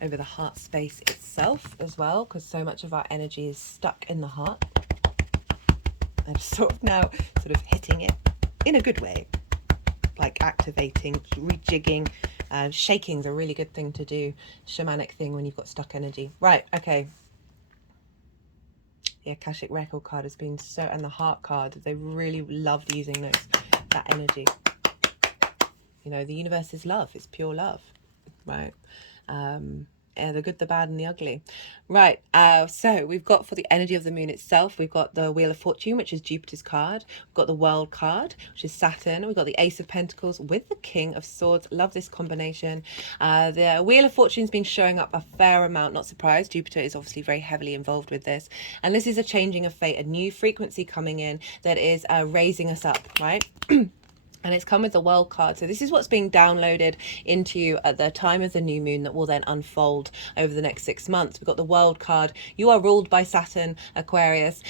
over the heart space itself as well, because so much of our energy is stuck in the heart. I'm sort of hitting it in a good way, like activating, rejigging. Shaking's a really good thing to do, shamanic thing when you've got stuck energy. Right, okay. The Akashic record card has been and the heart card, they really loved using that energy. You know, the universe is love, it's pure love, right? The good, the bad, and the ugly. Right, so we've got, for the energy of the moon itself, we've got the Wheel of Fortune, which is Jupiter's card. We've got the World card, which is Saturn. We've got the Ace of Pentacles with the King of Swords. Love this combination. The Wheel of Fortune's been showing up a fair amount, not surprised. Jupiter is obviously very heavily involved with this. And this is a changing of fate, a new frequency coming in that is raising us up, right? And it's come with the World card. So this is what's being downloaded into you at the time of the new moon that will then unfold over the next 6 months. We've got the World card. You are ruled by Saturn, Aquarius,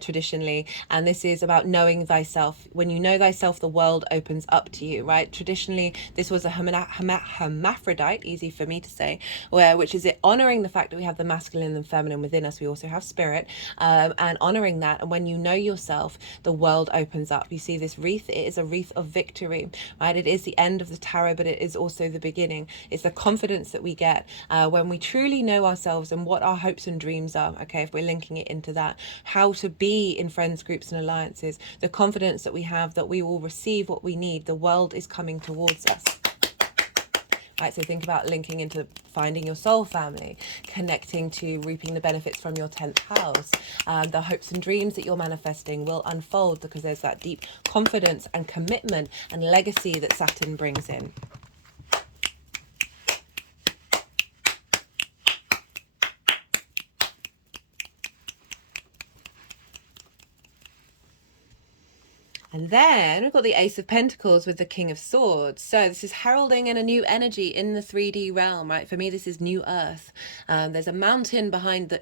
traditionally. And this is about knowing thyself. When you know thyself, the world opens up to you, right? Traditionally, this was a hermaphrodite, easy for me to say, which is it honoring the fact that we have the masculine and feminine within us. We also have spirit, and honoring that. And when you know yourself, the world opens up. You see this wreath, it is a wreath of victory, right? It is the end of the tarot, but it is also the beginning. It's the confidence that we get when we truly know ourselves and what our hopes and dreams are. Okay, if we're linking it into that, how to be in friends, groups, and alliances, the confidence that we have that we will receive what we need. The world is coming towards us. Right, so think about linking into finding your soul family, connecting to reaping the benefits from your 10th house. The hopes and dreams that you're manifesting will unfold because there's that deep confidence and commitment and legacy that Saturn brings in. And then we've got the Ace of Pentacles with the King of Swords. So this is heralding in a new energy in the 3D realm, right? For me, this is new earth. There's a mountain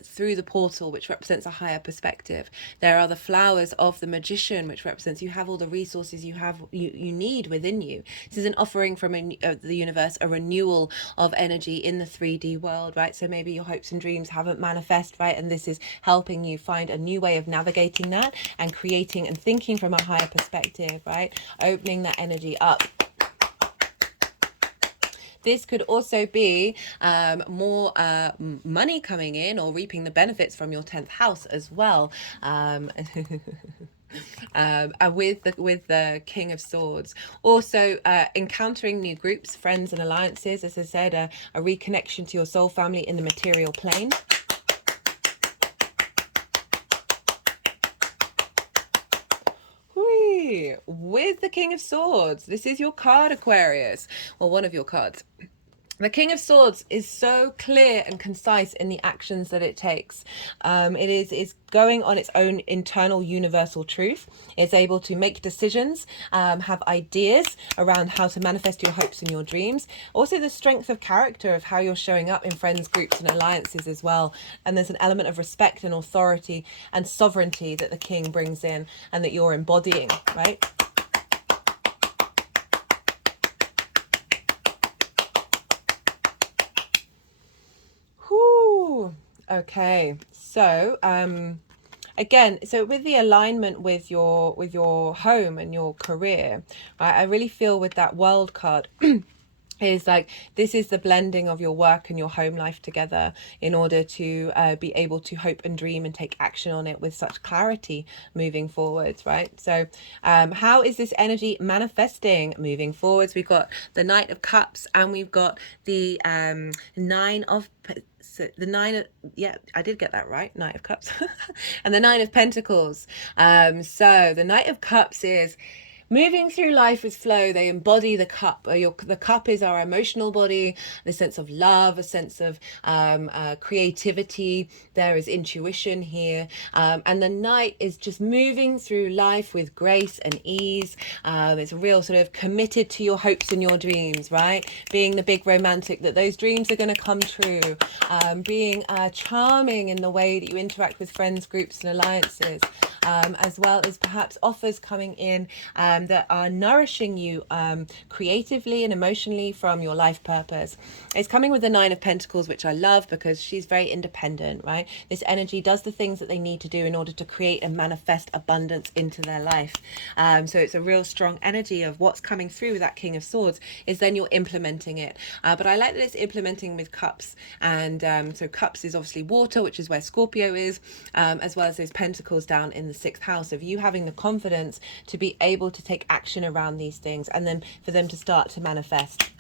through the portal, which represents a higher perspective. There are the flowers of the magician, which represents you have all the resources you need within you. This is an offering from the universe, a renewal of energy in the 3D world, right? So maybe your hopes and dreams haven't manifest, right? And this is helping you find a new way of navigating that and creating and thinking from a higher perspective, right? Opening that energy up. This could also be more money coming in or reaping the benefits from your 10th house as well. With the King of Swords. Also encountering new groups, friends and alliances. As I said, a reconnection to your soul family in the material plane. With the King of Swords, this is your card, Aquarius, or one of your cards. The King of Swords is so clear and concise in the actions that it takes. It is going on its own internal universal truth. It's able to make decisions, have ideas around how to manifest your hopes and your dreams. Also the strength of character of how you're showing up in friends, groups and alliances as well. And there's an element of respect and authority and sovereignty that the King brings in and that you're embodying, right? Okay, so again, so with the alignment with your home and your career, right, I really feel with that World card is like this is the blending of your work and your home life together in order to be able to hope and dream and take action on it with such clarity moving forwards, right? So how is this energy manifesting moving forwards? We've got the Knight of Cups and we've got the Nine of yeah, I did get that right, Knight of Cups. And the Nine of Pentacles. So the Knight of Cups is moving through life with flow. They embody the cup. The cup is our emotional body, the sense of love, a sense of creativity. There is intuition here. And the Knight is just moving through life with grace and ease. It's a real sort of committed to your hopes and your dreams, right? Being the big romantic, that those dreams are going to come true. Being charming in the way that you interact with friends, groups and alliances. As well as perhaps offers coming in that are nourishing you creatively and emotionally from your life purpose. It's coming with the Nine of Pentacles, which I love because she's very independent, right? This energy does the things that they need to do in order to create and manifest abundance into their life. So it's a real strong energy of what's coming through with that King of Swords is then you're implementing it. But I like that it's implementing with cups. And so cups is obviously water, which is where Scorpio is, as well as those pentacles down in the 6th house of you having the confidence to be able to take action around these things and then for them to start to manifest.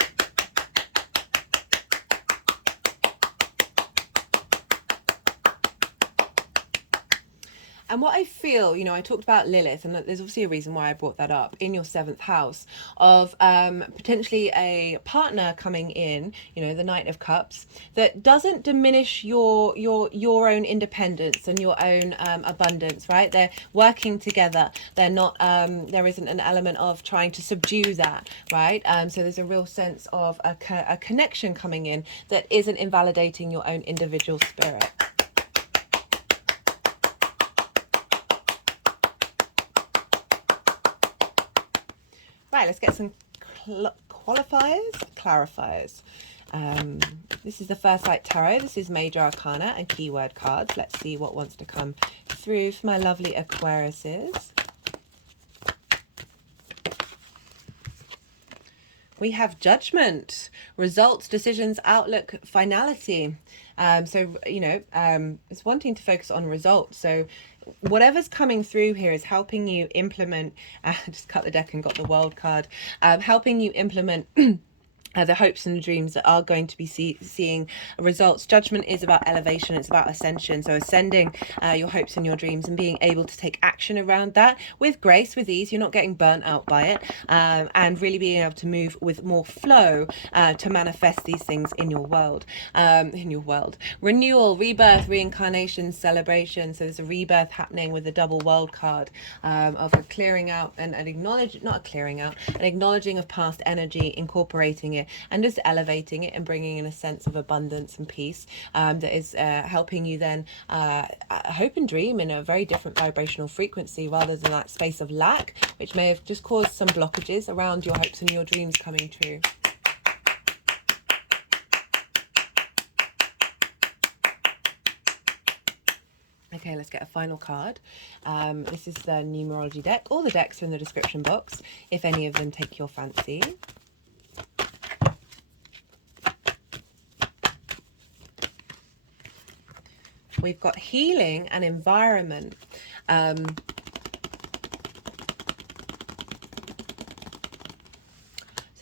And what I feel, you know, I talked about Lilith, and there's obviously a reason why I brought that up in your 7th house of potentially a partner coming in, you know, the Knight of Cups, that doesn't diminish your own independence and your own abundance, right? They're working together. They're not, there isn't an element of trying to subdue that, right? So there's a real sense of a connection coming in that isn't invalidating your own individual spirit. Right, let's get some clarifiers. This is the First Light Tarot. This is Major Arcana and keyword cards. Let's see what wants to come through for my lovely Aquariuses. We have Judgment, results, decisions, outlook, finality. So, you know, it's wanting to focus on results. So whatever's coming through here is helping you implement, just cut the deck and got the World card, helping you implement the hopes and the dreams that are going to be seeing results. Judgment is about elevation. It's about ascension. So ascending your hopes and your dreams and being able to take action around that with grace, with ease. You're not getting burnt out by it, and really being able to move with more flow to manifest these things in your world. Renewal, rebirth, reincarnation, celebration. So there's a rebirth happening with the double World card of a clearing out and an acknowledging of past energy, incorporating it and just elevating it and bringing in a sense of abundance and peace that is helping you then hope and dream in a very different vibrational frequency rather than that space of lack, which may have just caused some blockages around your hopes and your dreams coming true. Okay, let's get a final card. This is the numerology deck. All the decks are in the description box if any of them take your fancy. We've got healing and environment. So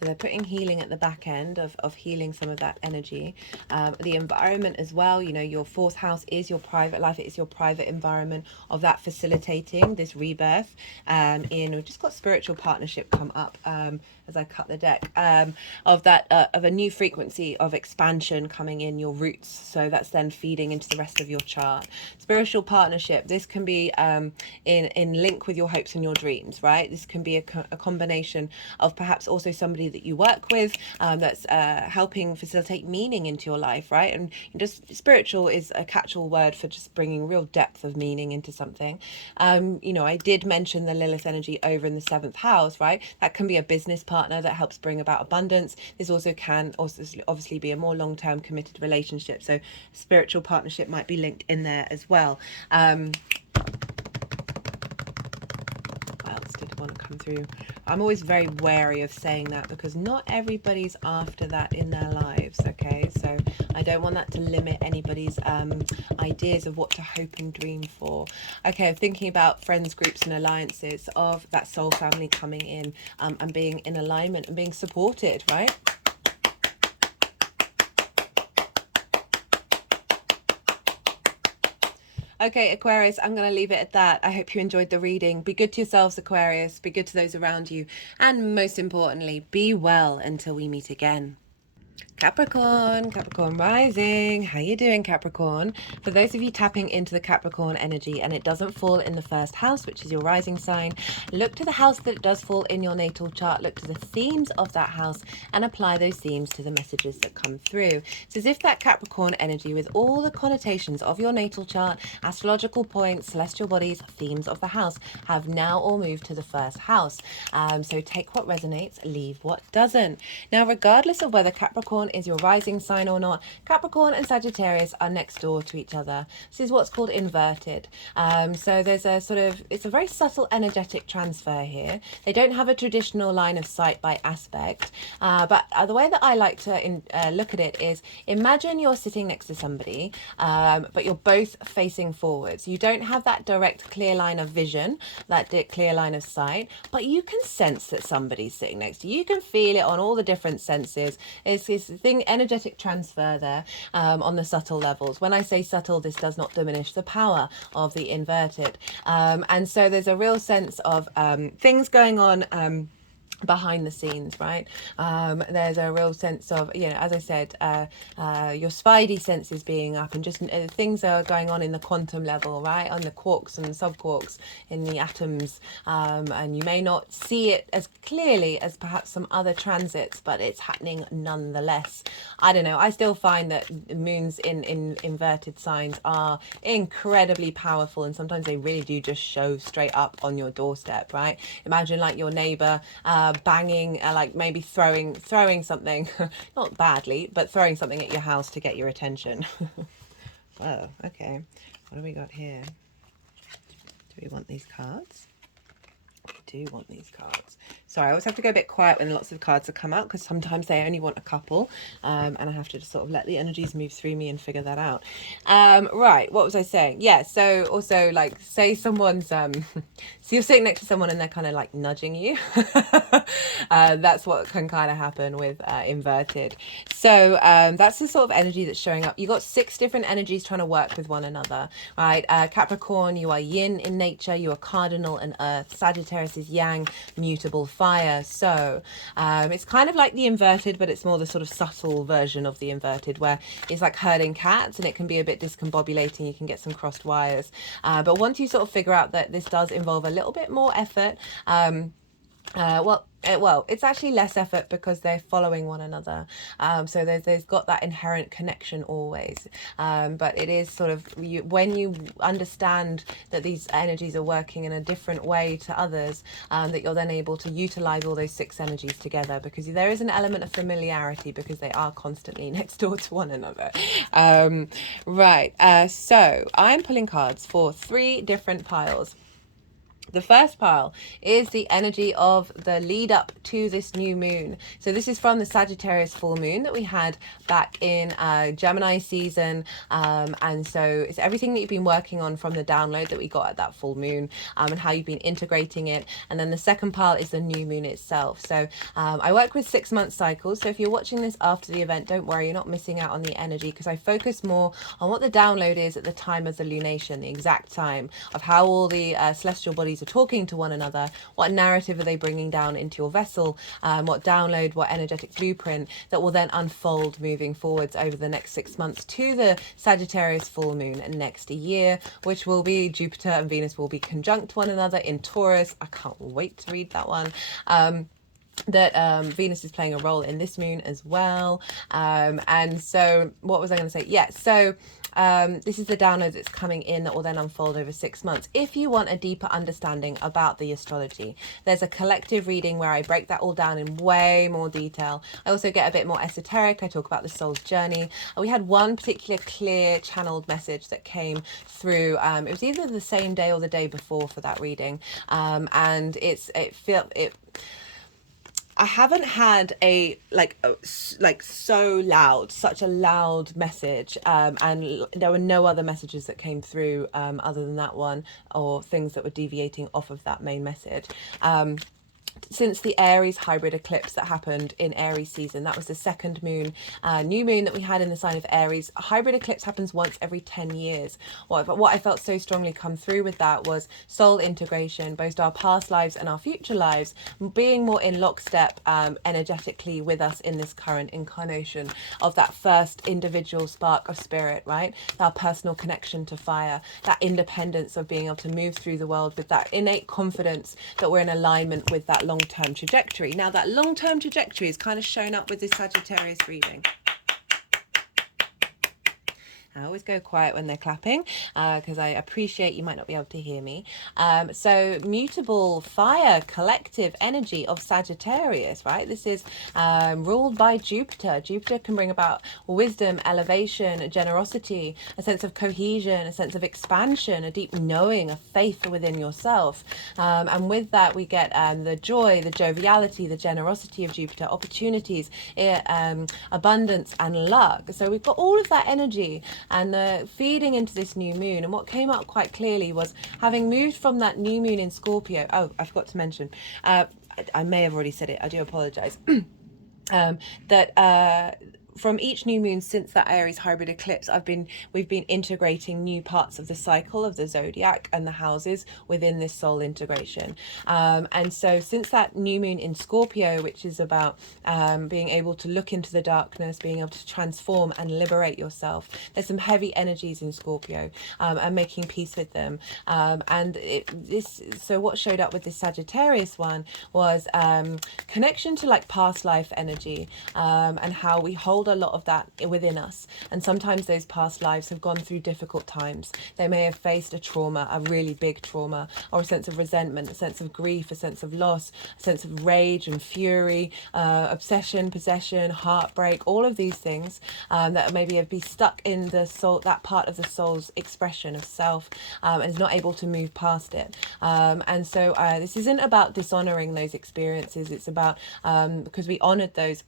So they're putting healing at the back end of healing some of that energy. The environment as well, you know, your fourth house is your private life. It is your private environment of that facilitating this rebirth. We've just got spiritual partnership come up as I cut the deck, of that, of a new frequency of expansion coming in your roots. So that's then feeding into the rest of your chart. Spiritual partnership, this can be in link with your hopes and your dreams, right? This can be a combination of perhaps also somebody that you work with, that's helping facilitate meaning into your life, right? And just spiritual is a catch-all word for just bringing real depth of meaning into something. You know, I did mention the Lilith energy over in the 7th house, right? That can be a business partner that helps bring about abundance. This also can obviously be a more long-term committed relationship. So spiritual partnership might be linked in there as well. What else did want to come through? I'm always very wary of saying that because not everybody's after that in their lives, okay? So I don't want that to limit anybody's ideas of what to hope and dream for. Okay, I'm thinking about friends, groups and alliances of that soul family coming in, and being in alignment and being supported, right? Okay, Aquarius, I'm going to leave it at that. I hope you enjoyed the reading. Be good to yourselves, Aquarius. Be good to those around you. And most importantly, be well until we meet again. Capricorn rising. How you doing, Capricorn? For those of you tapping into the Capricorn energy and it doesn't fall in the first house, which is your rising sign, look to the house that it does fall in your natal chart. Look to the themes of that house and apply those themes to the messages that come through. It's as if that Capricorn energy, with all the connotations of your natal chart, astrological points, celestial bodies, themes of the house, have now all moved to the first house. So take what resonates, leave what doesn't. Now, regardless of whether Capricorn is your rising sign or not, Capricorn and Sagittarius are next door to each other. This is what's called inverted. So there's a sort of, it's a very subtle energetic transfer here. They don't have a traditional line of sight by aspect, but the way that I like to look at it is, imagine you're sitting next to somebody, but you're both facing forwards. You don't have that direct clear line of vision, that clear line of sight, but you can sense that somebody's sitting next to you. You can feel it on all the different senses. It's this thing, energetic transfer there, on the subtle levels. When I say subtle, this does not diminish the power of the inverted. And so there's a real sense of things going on behind the scenes, right? There's a real sense of, you know, as I said, your spidey senses being up, and just things are going on in the quantum level, right? On the quarks and subquarks in the atoms, and you may not see it as clearly as perhaps some other transits, but it's happening nonetheless. I don't know, I still find that moons in inverted signs are incredibly powerful, and sometimes they really do just show straight up on your doorstep, right? Imagine like your neighbor banging, like maybe throwing something, not badly, but throwing something at your house to get your attention. Oh, okay. What do we got here? Do we want these cards? We do want these cards. Sorry, I always have to go a bit quiet when lots of cards have come out, because sometimes they only want a couple, and I have to just sort of let the energies move through me and figure that out. Right, what was I saying? Yeah, so also, like, say someone's so you're sitting next to someone and they're kind of like nudging you. That's what can kind of happen with inverted. So that's the sort of energy that's showing up. You've got 6 different energies trying to work with one another, right? Capricorn, you are yin in nature, you are cardinal and earth. Sagittarius is yang, mutable fire. So it's kind of like the inverted, but it's more the sort of subtle version of the inverted, where it's like herding cats and it can be a bit discombobulating. You can get some crossed wires, but once you sort of figure out that this does involve a little bit more effort, well, it's actually less effort because they're following one another. So there's got that inherent connection always. But it is sort of, when you understand that these energies are working in a different way to others, that you're then able to utilize all those 6 energies together, because there is an element of familiarity because they are constantly next door to one another. Right. So I'm pulling cards for 3 different piles. The first pile is the energy of the lead up to this new moon. So this is from the Sagittarius full moon that we had back in Gemini season. And so it's everything that you've been working on from the download that we got at that full moon, and how you've been integrating it. And then the second pile is the new moon itself. So I work with 6-month cycles. So if you're watching this after the event, don't worry, you're not missing out on the energy, because I focus more on what the download is at the time of the lunation, the exact time of how all the celestial bodies are talking to one another, what narrative are they bringing down into your vessel, what download, what energetic blueprint that will then unfold moving forwards over the next 6 months to the Sagittarius full moon next year, which will be Jupiter and Venus will be conjunct one another in Taurus. I can't wait to read that one. Venus is playing a role in this moon as well. And so what was I going to say? Yeah, so this is the download that's coming in that will then unfold over 6 months. If you want a deeper understanding about the astrology, there's a collective reading where I break that all down in way more detail. I also get a bit more esoteric. I talk about the soul's journey. We had one particular clear channeled message that came through. It was either the same day or the day before for that reading. And I haven't had such a loud message, and there were no other messages that came through other than that one, or things that were deviating off of that main message. Since the Aries hybrid eclipse that happened in Aries season, that was the second moon, new moon that we had in the sign of Aries. A hybrid eclipse happens once every 10 years. What I felt so strongly come through with that was soul integration, both our past lives and our future lives, being more in lockstep energetically with us in this current incarnation of that first individual spark of spirit, right? Our personal connection to fire, that independence of being able to move through the world with that innate confidence that we're in alignment with that long-term trajectory. Now that long-term trajectory is kind of shown up with this Sagittarius reading. I always go quiet when they're clapping because I appreciate you might not be able to hear me. So mutable fire collective energy of Sagittarius, right? This is ruled by Jupiter. Jupiter can bring about wisdom, elevation, generosity, a sense of cohesion, a sense of expansion, a deep knowing, a faith within yourself. And with that, we get the joy, the joviality, the generosity of Jupiter, opportunities, abundance and luck. So we've got all of that energy and feeding into this new moon. And what came up quite clearly was having moved from that new moon in Scorpio. Oh, I forgot to mention, I may have already said it, I do apologize. From each new moon since that Aries hybrid eclipse, we've been integrating new parts of the cycle of the zodiac and the houses within this soul integration. And so since that new moon in Scorpio, which is about being able to look into the darkness, being able to transform and liberate yourself, there's some heavy energies in Scorpio, and making peace with them. So what showed up with this Sagittarius one was connection to like past life energy, and how we hold a lot of that within us. And sometimes those past lives have gone through difficult times. They may have faced a trauma, a really big trauma, or a sense of resentment, a sense of grief, a sense of loss, a sense of rage and fury, obsession, possession, heartbreak, all of these things that maybe have been stuck in the soul, that part of the soul's expression of self, and is not able to move past it. And so this isn't about dishonoring those experiences. It's about because we honored those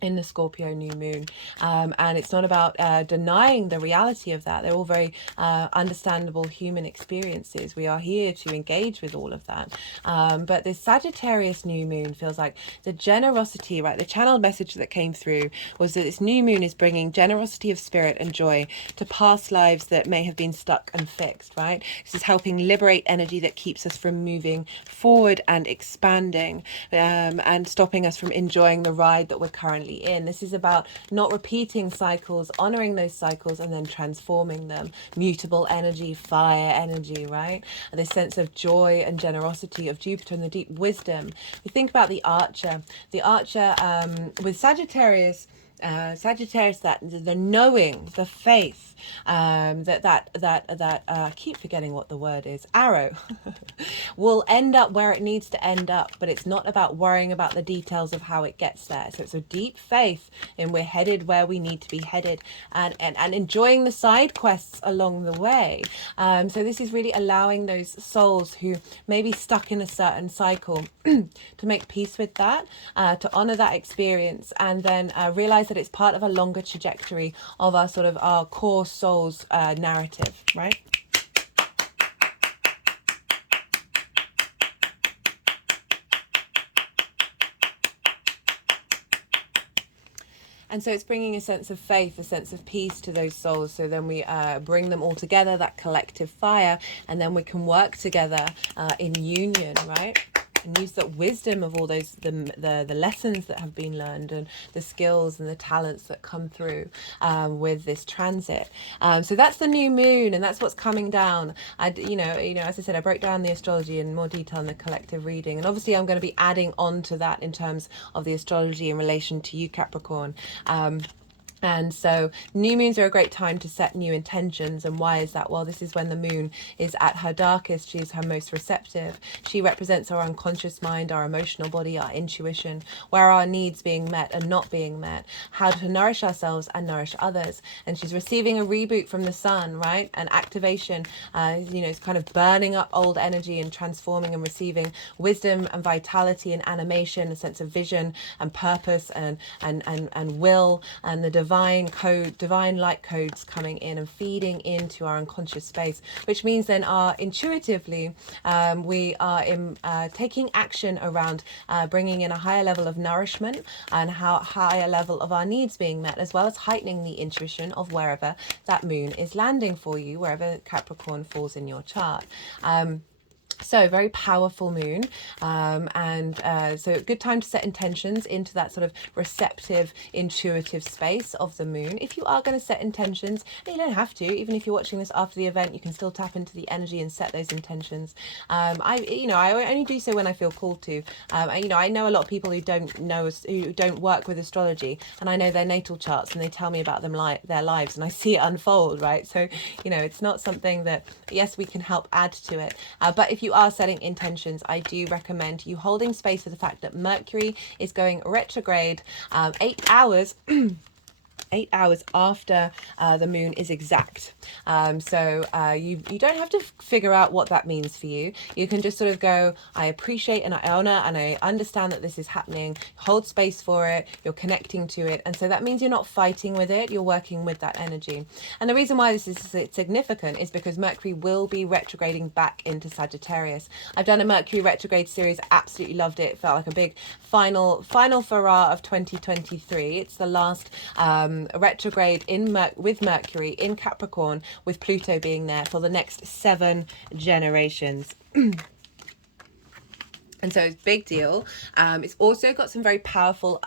in the Scorpio new moon, and it's not about denying the reality of that. They're all very understandable human experiences. We are here to engage with all of that, but this Sagittarius new moon feels like the generosity, right? The channeled message that came through was that this new moon is bringing generosity of spirit and joy to past lives that may have been stuck and fixed, right? This is helping liberate energy that keeps us from moving forward and expanding, and stopping us from enjoying the ride that we're currently in. This is about not repeating cycles, honoring those cycles and then transforming them. Mutable energy, fire energy, right? And this sense of joy and generosity of Jupiter and the deep wisdom. You think about the Archer with Sagittarius. Sagittarius, that the knowing, the faith, I keep forgetting what the word is, arrow, will end up where it needs to end up, but it's not about worrying about the details of how it gets there. So it's a deep faith in we're headed where we need to be headed, and enjoying the side quests along the way. So this is really allowing those souls who may be stuck in a certain cycle to make peace with that, to honor that experience, and then realize that it's part of a longer trajectory of our sort of our core soul's narrative, right? And so it's bringing a sense of faith, a sense of peace to those souls. So then we bring them all together, that collective fire, and then we can work together in union, right? And use that wisdom of all those the lessons that have been learned, and the skills and the talents that come through with this transit. So that's the new moon, and that's what's coming down. You know, as I said, I broke down the astrology in more detail in the collective reading, and obviously I'm going to be adding on to that in terms of the astrology in relation to you, Capricorn. And so new moons are a great time to set new intentions. And why is that? Well, this is when the moon is at her darkest. She's her most receptive. She represents our unconscious mind, our emotional body, our intuition, where our needs being met and not being met, how to nourish ourselves and nourish others. And she's receiving a reboot from the sun, right? An activation, you know, it's kind of burning up old energy and transforming and receiving wisdom and vitality and animation, a sense of vision and purpose and will, and the divine light codes coming in and feeding into our unconscious space, which means then intuitively we are taking action around bringing in a higher level of nourishment and higher level of our needs being met, as well as heightening the intuition of wherever that moon is landing for you, wherever Capricorn falls in your chart. So very powerful moon, so good time to set intentions into that sort of receptive, intuitive space of the moon. If you are going to set intentions, and you don't have to, even if you're watching this after the event, you can still tap into the energy and set those intentions. I only do so when I feel called to. I know a lot of people who don't work with astrology, and I know their natal charts, and they tell me about their lives, and I see it unfold, right? So it's not something that, yes, we can help add to it, but if you are setting intentions, I do recommend you holding space for the fact that Mercury is going retrograde 8 hours 8 hours after the moon is exact. So you don't have to figure out what that means for you. You can just sort of go, I appreciate and I honor and I understand that this is happening. Hold space for it. You're connecting to it. And so that means you're not fighting with it. You're working with that energy. And the reason why this is significant is because Mercury will be retrograding back into Sagittarius. I've done a Mercury retrograde series. Absolutely loved it. It felt like a big final hurrah of 2023. It's the last retrograde with Mercury in Capricorn, with Pluto being there for the next 7 generations. And so it's a big deal. It's also got some very powerful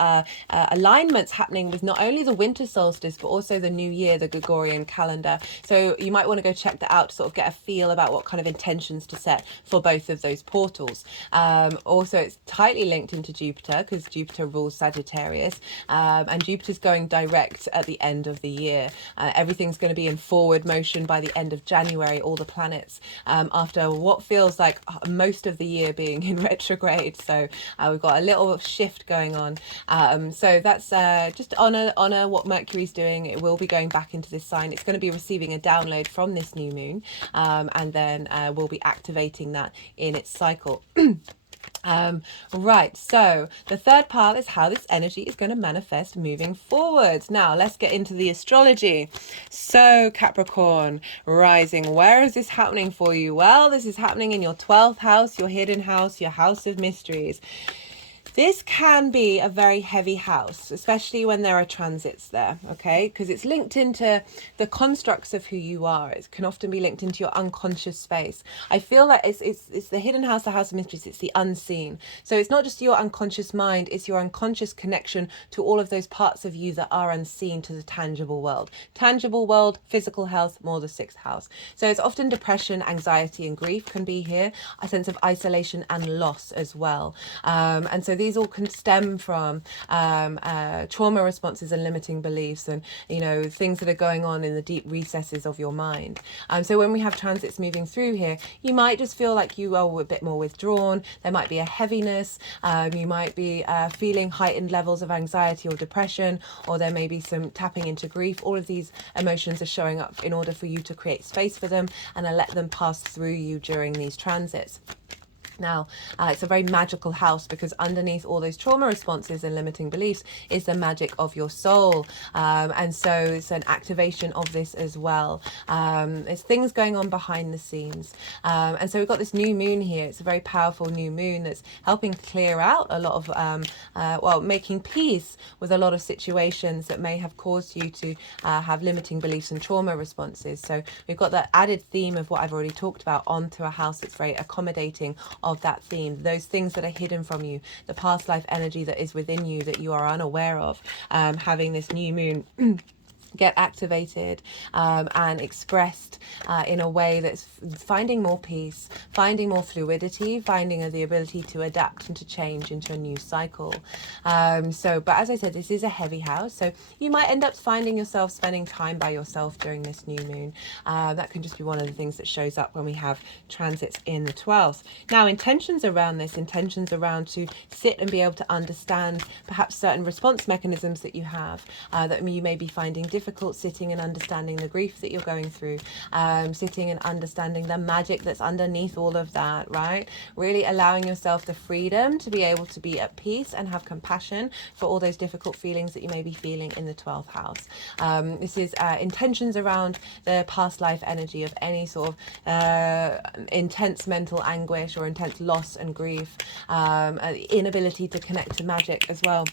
alignments happening with not only the winter solstice, but also the new year, the Gregorian calendar. So you might want to go check that out to sort of get a feel about what kind of intentions to set for both of those portals. Also, it's tightly linked into Jupiter because Jupiter rules Sagittarius, and Jupiter's going direct at the end of the year. Everything's going to be in forward motion by the end of January, all the planets, after what feels like most of the year being in retrograde. So we've got a little shift going on. So that's just honor what Mercury's doing. It will be going back into this sign. It's going to be receiving a download from this new moon, and then we'll be activating that in its cycle. Right, so the third part is how this energy is going to manifest moving forward. Now let's get into the astrology. So Capricorn rising, where is this happening for you? Well, this is happening in your 12th house, your hidden house, your house of mysteries. This can be a very heavy house, especially when there are transits there, okay? Because it's linked into the constructs of who you are. It can often be linked into your unconscious space. I feel like it's the hidden house, the house of mysteries, it's the unseen. So it's not just your unconscious mind, it's your unconscious connection to all of those parts of you that are unseen to the tangible world. Tangible world, physical health, more the 6th house. So it's often depression, anxiety, and grief can be here. A sense of isolation and loss as well. And so these all can stem from trauma responses and limiting beliefs, and things that are going on in the deep recesses of your mind. So when we have transits moving through here, you might just feel like you are a bit more withdrawn. There might be a heaviness. You might be feeling heightened levels of anxiety or depression, or there may be some tapping into grief. All of these emotions are showing up in order for you to create space for them and let them pass through you during these transits. Now, it's a very magical house, because underneath all those trauma responses and limiting beliefs is the magic of your soul. And so it's an activation of this as well. There's things going on behind the scenes. And so we've got this new moon here. It's a very powerful new moon that's helping clear out a lot of, making peace with a lot of situations that may have caused you to have limiting beliefs and trauma responses. So we've got that added theme of what I've already talked about onto a house that's very accommodating of that theme, those things that are hidden from you, the past life energy that is within you that you are unaware of. Having this new moon get activated and expressed in a way that's finding more peace, finding more fluidity, finding the ability to adapt and to change into a new cycle. But as I said, this is a heavy house, so you might end up finding yourself spending time by yourself during this new moon. That can just be one of the things that shows up when we have transits in the 12th. Now, intentions around this, intentions around to sit and be able to understand perhaps certain response mechanisms that you have, that you may be finding difficult, sitting and understanding the grief that you're going through, sitting and understanding the magic that's underneath all of that, right? Really allowing yourself the freedom to be able to be at peace and have compassion for all those difficult feelings that you may be feeling in the 12th house. This is intentions around the past life energy of any sort of intense mental anguish or intense loss and grief, inability to connect to magic as well.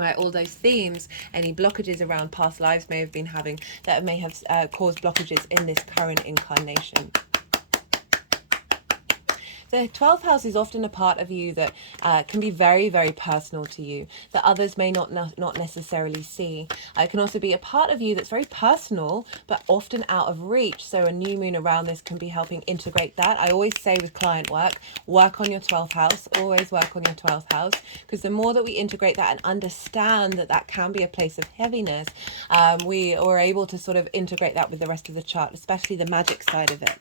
Right, all those themes, any blockages around past lives may have been having, that may have caused blockages in this current incarnation. The 12th house is often a part of you that can be very, very personal to you, that others may not necessarily see. It can also be a part of you that's very personal, but often out of reach. So a new moon around this can be helping integrate that. I always say with client work on your 12th house, always work on your 12th house, because the more that we integrate that and understand that that can be a place of heaviness, we are able to sort of integrate that with the rest of the chart, especially the magic side of it.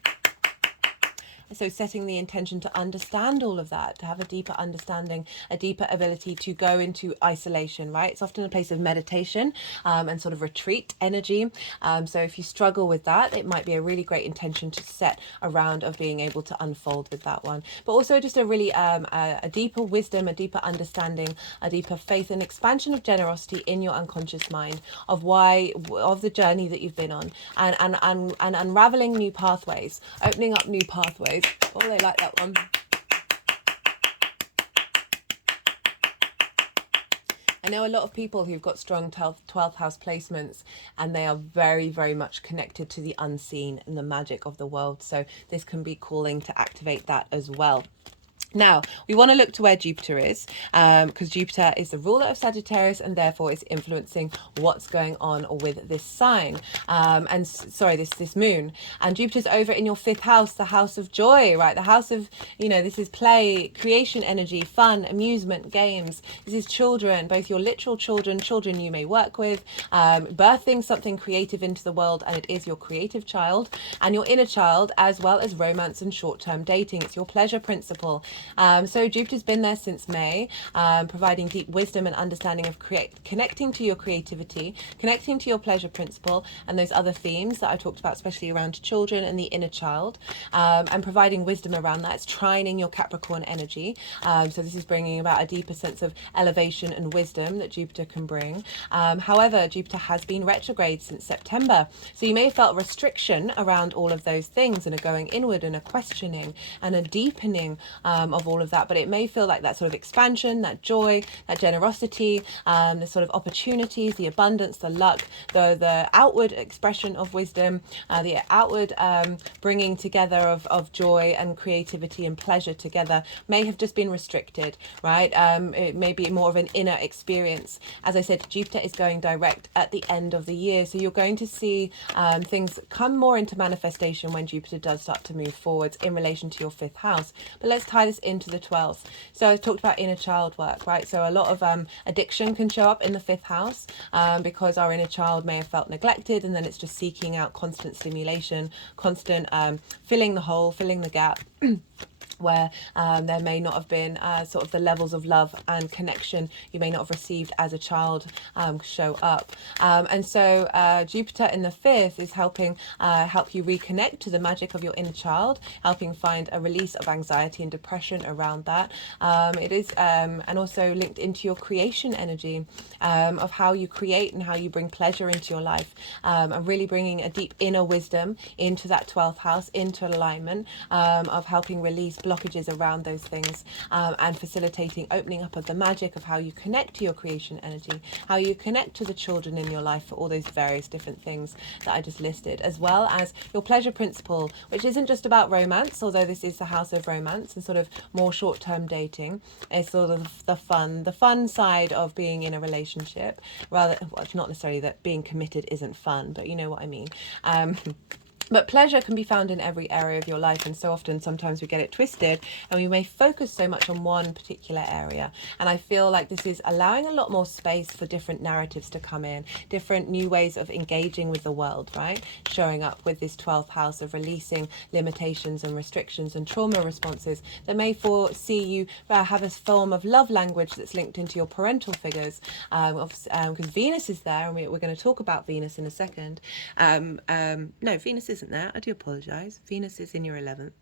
So setting the intention to understand all of that, to have a deeper understanding, a deeper ability to go into isolation, right? It's often a place of meditation and sort of retreat energy. So if you struggle with that, it might be a really great intention to set around of being able to unfold with that one. But also just a really a deeper wisdom, a deeper understanding, a deeper faith and expansion of generosity in your unconscious mind of the journey that you've been on, and unraveling new pathways, opening up new pathways. Oh, they like that one. I know a lot of people who've got strong 12th house placements, and they are very, very much connected to the unseen and the magic of the world. So this can be calling to activate that as well. Now, we want to look to where Jupiter is, because Jupiter is the ruler of Sagittarius and therefore is influencing what's going on with this sign, this moon. And Jupiter's over in your 5th house, the house of joy, right? The house of, this is play, creation energy, fun, amusement, games. This is children, both your literal children you may work with, birthing something creative into the world, and it is your creative child, and your inner child, as well as romance and short-term dating. It's your pleasure principle. So Jupiter's been there since May, providing deep wisdom and understanding of connecting to your creativity, connecting to your pleasure principle, and those other themes that I talked about, especially around children and the inner child, and providing wisdom around that. It's trining your Capricorn energy. So this is bringing about a deeper sense of elevation and wisdom that Jupiter can bring. However, Jupiter has been retrograde since September. So you may have felt restriction around all of those things and a going inward and a questioning and a deepening of all of that, but it may feel like that sort of expansion, that joy, that generosity, the sort of opportunities, the abundance, the luck, the outward expression of wisdom, the outward bringing together of joy and creativity and pleasure together may have just been restricted, right? It may be more of an inner experience. As I said, Jupiter is going direct at the end of the year, so you're going to see things come more into manifestation when Jupiter does start to move forwards in relation to your 5th house. But let's tie this Venus into the 12th. So I talked about inner child work, right? So a lot of addiction can show up in the 5th house because our inner child may have felt neglected, and then it's just seeking out constant stimulation, constant filling the hole, filling the gap. Where there may not have been sort of the levels of love and connection you may not have received as a child show up. And so Jupiter in the 5th is helping help you reconnect to the magic of your inner child, helping find a release of anxiety and depression around that. It is and also linked into your creation energy of how you create and how you bring pleasure into your life, and really bringing a deep inner wisdom into that 12th house, into alignment, of helping release blockages around those things, and facilitating opening up of the magic of how you connect to your creation energy, how you connect to the children in your life for all those various different things that I just listed, as well as your pleasure principle, which isn't just about romance, although this is the house of romance and sort of more short-term dating. It's sort of the fun side of being in a relationship, rather, well, it's not necessarily that being committed isn't fun, but you know what I mean. But pleasure can be found in every area of your life, and so often sometimes we get it twisted and we may focus so much on one particular area. And I feel like this is allowing a lot more space for different narratives to come in, different new ways of engaging with the world, right? Showing up with this 12th house of releasing limitations and restrictions and trauma responses that may foresee you have a form of love language that's linked into your parental figures, because Venus is there, and we're going to talk about Venus in a second. No, Venus isn't there. I do apologize. Venus is in your 11th.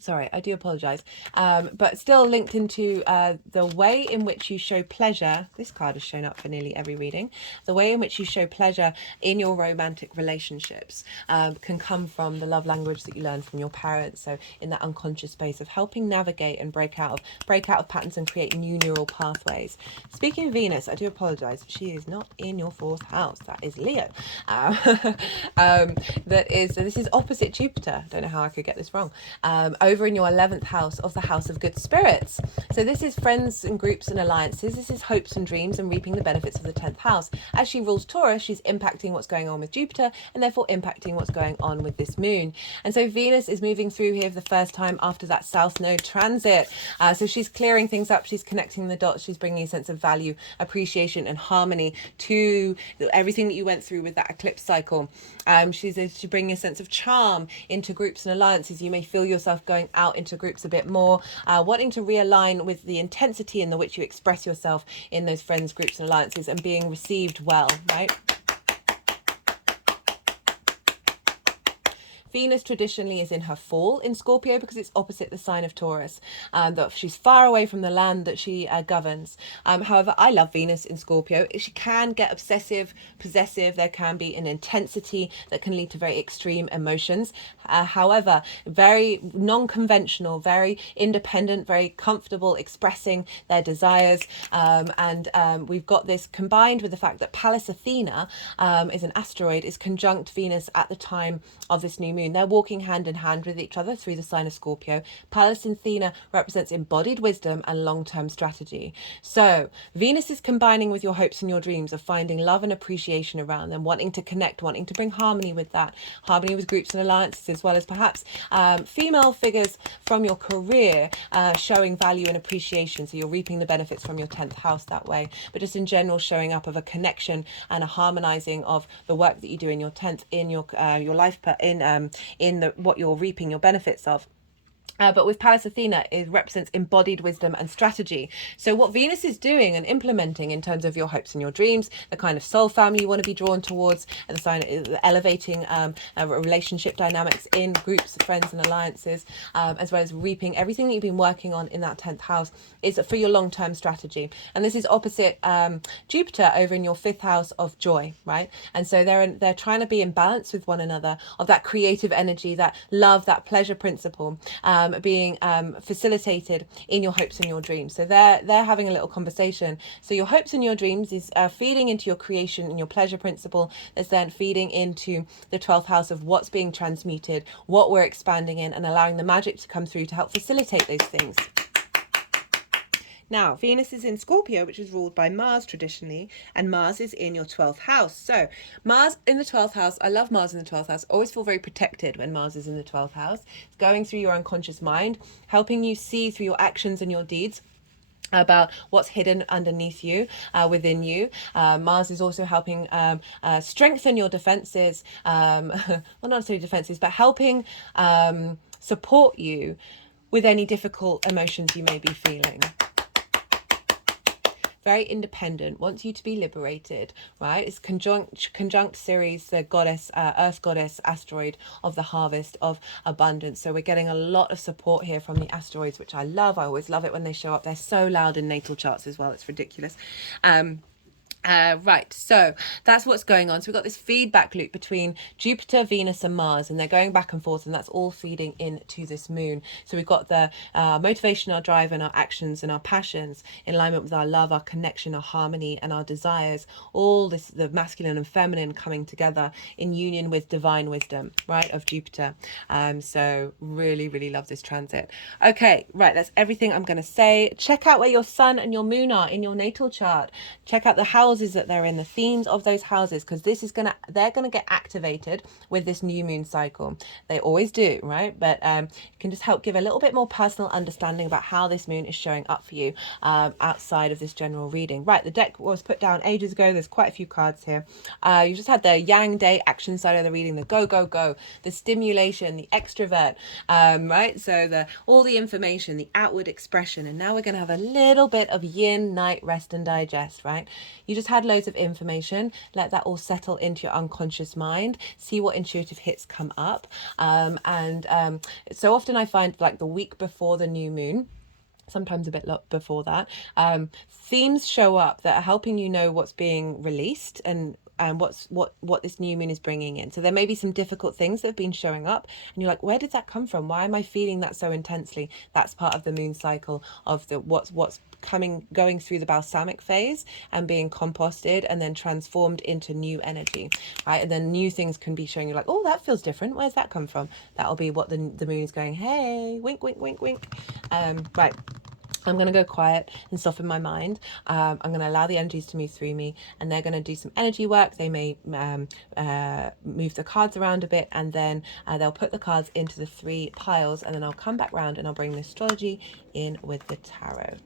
Sorry, I do apologize. But still linked into the way in which you show pleasure. This card has shown up for nearly every reading. The way in which you show pleasure in your romantic relationships can come from the love language that you learn from your parents. So in that unconscious space of helping navigate and break out of patterns and create new neural pathways. Speaking of Venus, I do apologize. She is not in your 4th house. That is Leo. This is opposite Jupiter. Don't know how I could get this wrong. Over in your 11th house of the house of good spirits. So this is friends and groups and alliances. This is hopes and dreams and reaping the benefits of the 10th house. As she rules Taurus, she's impacting what's going on with Jupiter, and therefore impacting what's going on with this moon. And so Venus is moving through here for the first time after that South Node transit. So she's clearing things up. She's connecting the dots. She's bringing a sense of value, appreciation, and harmony to everything that you went through with that eclipse cycle. She's bringing a sense of charm into groups and alliances. You may feel yourself going out into groups a bit more, wanting to realign with the intensity in which you express yourself in those friends, groups, and alliances, and being received well, right? Venus traditionally is in her fall in Scorpio because it's opposite the sign of Taurus. That she's far away from the land that she governs. However, I love Venus in Scorpio. She can get obsessive, possessive. There can be an intensity that can lead to very extreme emotions. However, very non-conventional, very independent, very comfortable expressing their desires. And we've got this combined with the fact that Pallas Athena is an asteroid, is conjunct Venus at the time of this new moon. They're walking hand in hand with each other through the sign of Scorpio. Pallas Athena represents embodied wisdom and long-term strategy. So Venus is combining with your hopes and your dreams of finding love and appreciation around them, wanting to connect, wanting to bring harmony with that, harmony with groups and alliances, as well as perhaps female figures from your career showing value and appreciation. So you're reaping the benefits from your 10th house that way, but just in general showing up of a connection and a harmonizing of the work that you do in your 10th, in your life, in what you're reaping your benefits of. But with Pallas Athena, it represents embodied wisdom and strategy. So what Venus is doing and implementing in terms of your hopes and your dreams, the kind of soul family you want to be drawn towards, and the sign elevating relationship dynamics in groups, friends and alliances, as well as reaping everything that you've been working on in that 10th house, is for your long-term strategy. And this is opposite Jupiter over in your 5th house of joy, right? And so they're trying to be in balance with one another, of that creative energy, that love, that pleasure principle, being facilitated in your hopes and your dreams. So they're having a little conversation. So your hopes and your dreams is feeding into your creation and your pleasure principle. That's then feeding into the 12th house of what's being transmuted, what we're expanding in, and allowing the magic to come through to help facilitate those things. Now, Venus is in Scorpio, which is ruled by Mars traditionally, and Mars is in your 12th house. So, Mars in the 12th house, I love Mars in the 12th house. I always feel very protected when Mars is in the 12th house. It's going through your unconscious mind, helping you see through your actions and your deeds about what's hidden underneath you, within you. Mars is also helping strengthen your defenses, well, not necessarily defenses, but helping support you with any difficult emotions you may be feeling. Very independent, wants you to be liberated, right? It's conjunct Ceres, the goddess, earth goddess asteroid of the harvest, of abundance. So we're getting a lot of support here from the asteroids, which I love. I always love it when they show up. They're so loud in natal charts as well. It's ridiculous. Right, so that's what's going on. So we've got this feedback loop between Jupiter, Venus and Mars, and they're going back and forth, and that's all feeding into this moon. So we've got the motivation, our drive and our actions and our passions in alignment with our love, our connection, our harmony and our desires, all this, the masculine and feminine coming together in union with divine wisdom, right, of Jupiter. So really, really love this transit. Okay, right, that's everything I'm going to say. Check out where your sun and your moon are in your natal chart. Check out the houses that they're in, the themes of those houses, because this is they're gonna get activated with this new moon cycle. They always do, right? But it can just help give a little bit more personal understanding about how this moon is showing up for you outside of this general reading. Right, the deck was put down ages ago. There's quite a few cards here. You just had the Yang Day action side of the reading, the go go go, the stimulation, the extrovert, right? So all the information, the outward expression, and now we're gonna have a little bit of Yin, night, rest and digest, right? You just had loads of information. Let that all settle into your unconscious mind. See what intuitive hits come up. So often I find like the week before the new moon, sometimes a bit before that, themes show up that are helping you know what's being released and what this new moon is bringing in. So there may be some difficult things that have been showing up and you're like, where did that come from? Why am I feeling that so intensely? That's part of the moon cycle of the what's going through the balsamic phase and being composted and then transformed into new energy, right? And then new things can be showing you like, oh, that feels different. Where's that come from? That'll be what the moon is going, hey, wink, wink, wink, wink. Right. I'm going to go quiet and soften my mind. I'm going to allow the energies to move through me, and they're going to do some energy work. They may move the cards around a bit, and then they'll put the cards into the 3 piles, and then I'll come back round and I'll bring the astrology in with the tarot.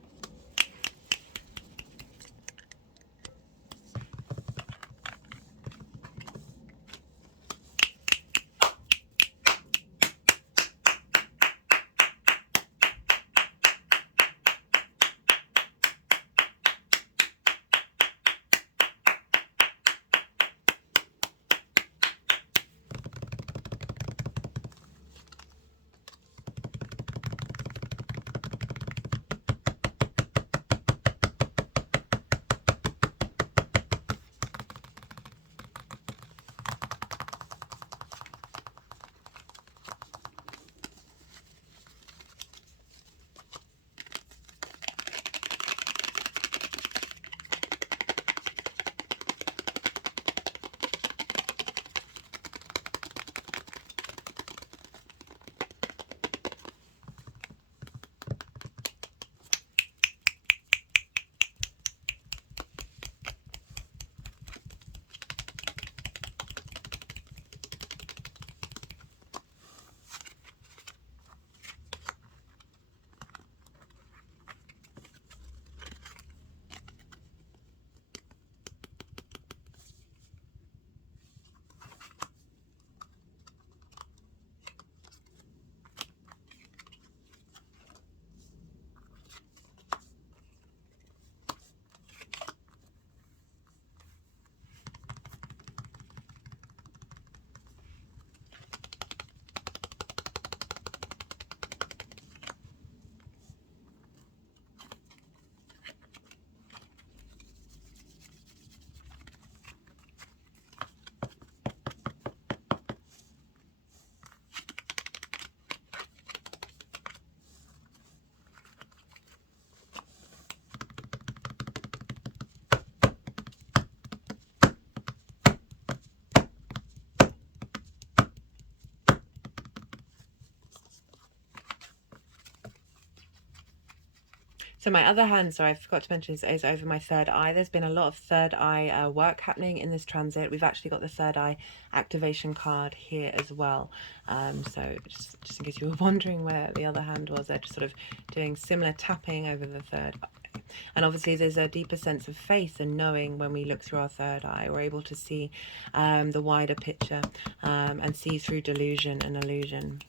So my other hand, sorry, I forgot to mention, is over my third eye. There's been a lot of third eye work happening in this transit. We've actually got the third eye activation card here as well. So just in case you were wondering where the other hand was, they're just sort of doing similar tapping over the third eye. And obviously there's a deeper sense of faith and knowing when we look through our third eye. We're able to see the wider picture and see through delusion and illusion.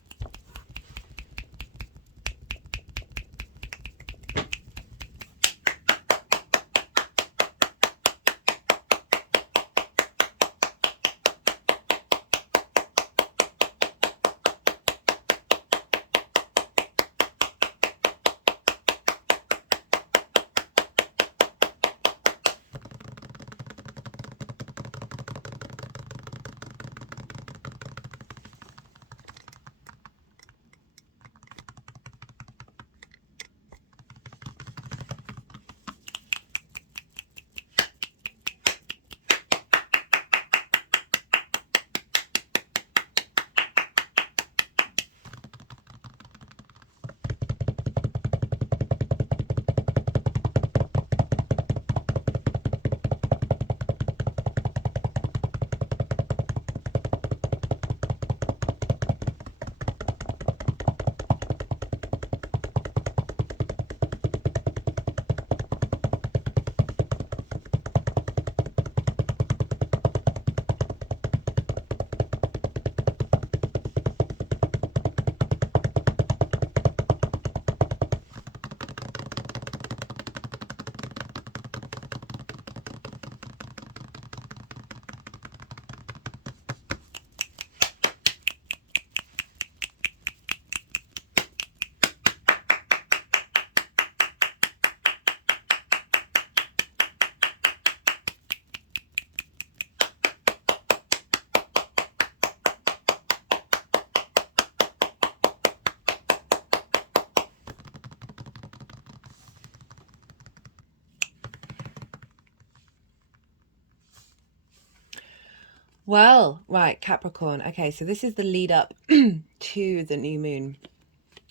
Well, right, Capricorn. Okay, so this is the lead up to the new moon.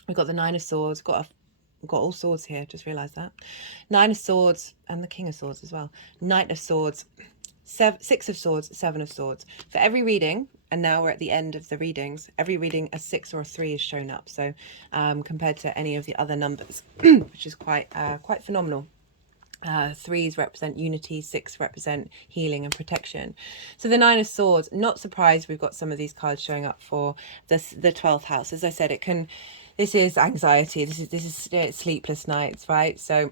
We've got the Nine of Swords, we've got all swords here, just realised that. Nine of Swords and the King of Swords as well. Knight of Swords, Six of Swords, Seven of Swords. For every reading, and now we're at the end of the readings, every reading a 6 or a 3 is shown up. So compared to any of the other numbers, which is quite phenomenal. 3s represent unity, 6 represent healing and protection. So the Nine of Swords, not surprised we've got some of these cards showing up for the 12th house. As I said, this is anxiety, this is sleepless nights, right? So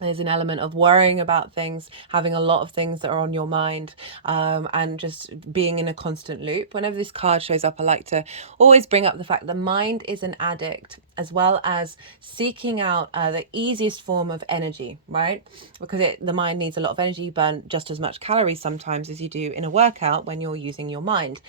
there's an element of worrying about things, having a lot of things that are on your mind, and just being in a constant loop. Whenever this card shows up, I like to always bring up the fact that the mind is an addict, as well as seeking out the easiest form of energy, right? Because the mind needs a lot of energy. You burn just as much calories sometimes as you do in a workout when you're using your mind.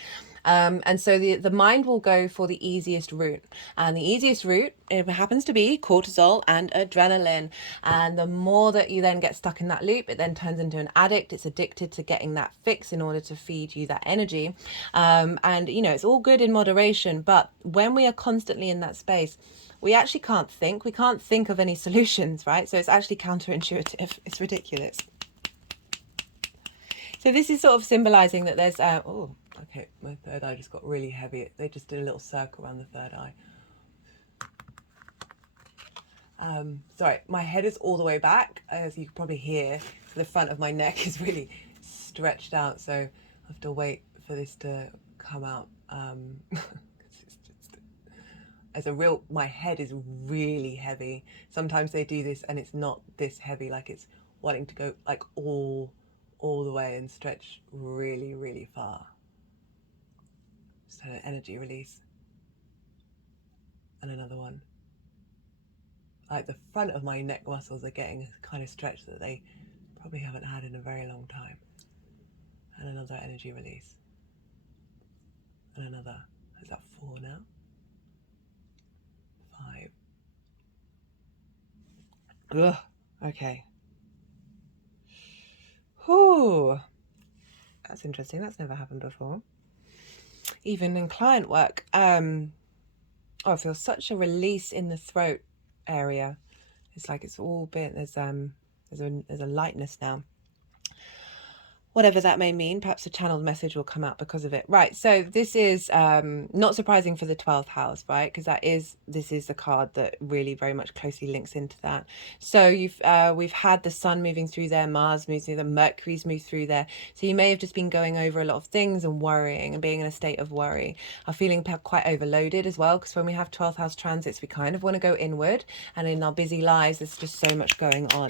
And so the mind will go for the easiest route, and the easiest route, it happens to be cortisol and adrenaline. And the more that you then get stuck in that loop, it then turns into an addict. It's addicted to getting that fix in order to feed you that energy. And you know, it's all good in moderation, but when we are constantly in that space, we actually can't think. We can't think of any solutions, right? So it's actually counterintuitive. It's ridiculous. So this is sort of symbolizing that there's oh, okay, my third eye just got really heavy. They just did a little circle around the third eye. Sorry, my head is all the way back, as you can probably hear. So the front of my neck is really stretched out, so I have to wait for this to come out. It's just, my head is really heavy. Sometimes they do this and it's not this heavy, like it's wanting to go like all the way and stretch really, really far. Just had an energy release. And another one. Like the front of my neck muscles are getting kind of stretched that they probably haven't had in a very long time. And another energy release. And another. Is that 4 now? 5. Ugh. Okay. Whew. That's interesting. That's never happened before. Even in client work. Oh, I feel such a release in the throat area. It's like it's all been, there's a lightness now. Whatever that may mean, perhaps a channeled message will come out because of it. Right, so this is not surprising for the 12th house, right? Because this is the card that really very much closely links into that. So we've had the sun moving through there, Mars moves through there, Mercury's moved through there. So you may have just been going over a lot of things and worrying and being in a state of worry. I'm feeling quite overloaded as well, because when we have 12th house transits, we kind of want to go inward, and in our busy lives, there's just so much going on.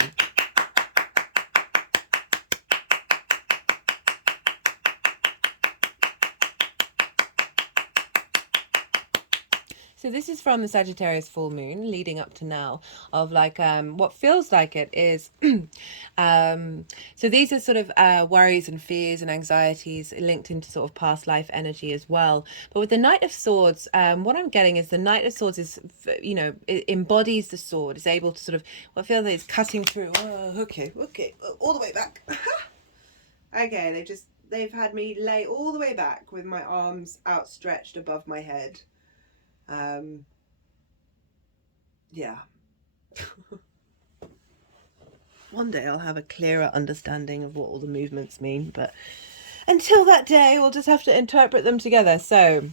So this is from the Sagittarius full moon leading up to now, of like what feels like it is. So these are sort of worries and fears and anxieties linked into sort of past life energy as well. But with the Knight of Swords, what I'm getting is the Knight of Swords is, you know, it embodies the sword, is able to sort of, what feels like it's cutting through. Oh, okay, all the way back. Okay, they've had me lay all the way back with my arms outstretched above my head. Yeah. One day I'll have a clearer understanding of what all the movements mean, but until that day, we'll just have to interpret them together. So,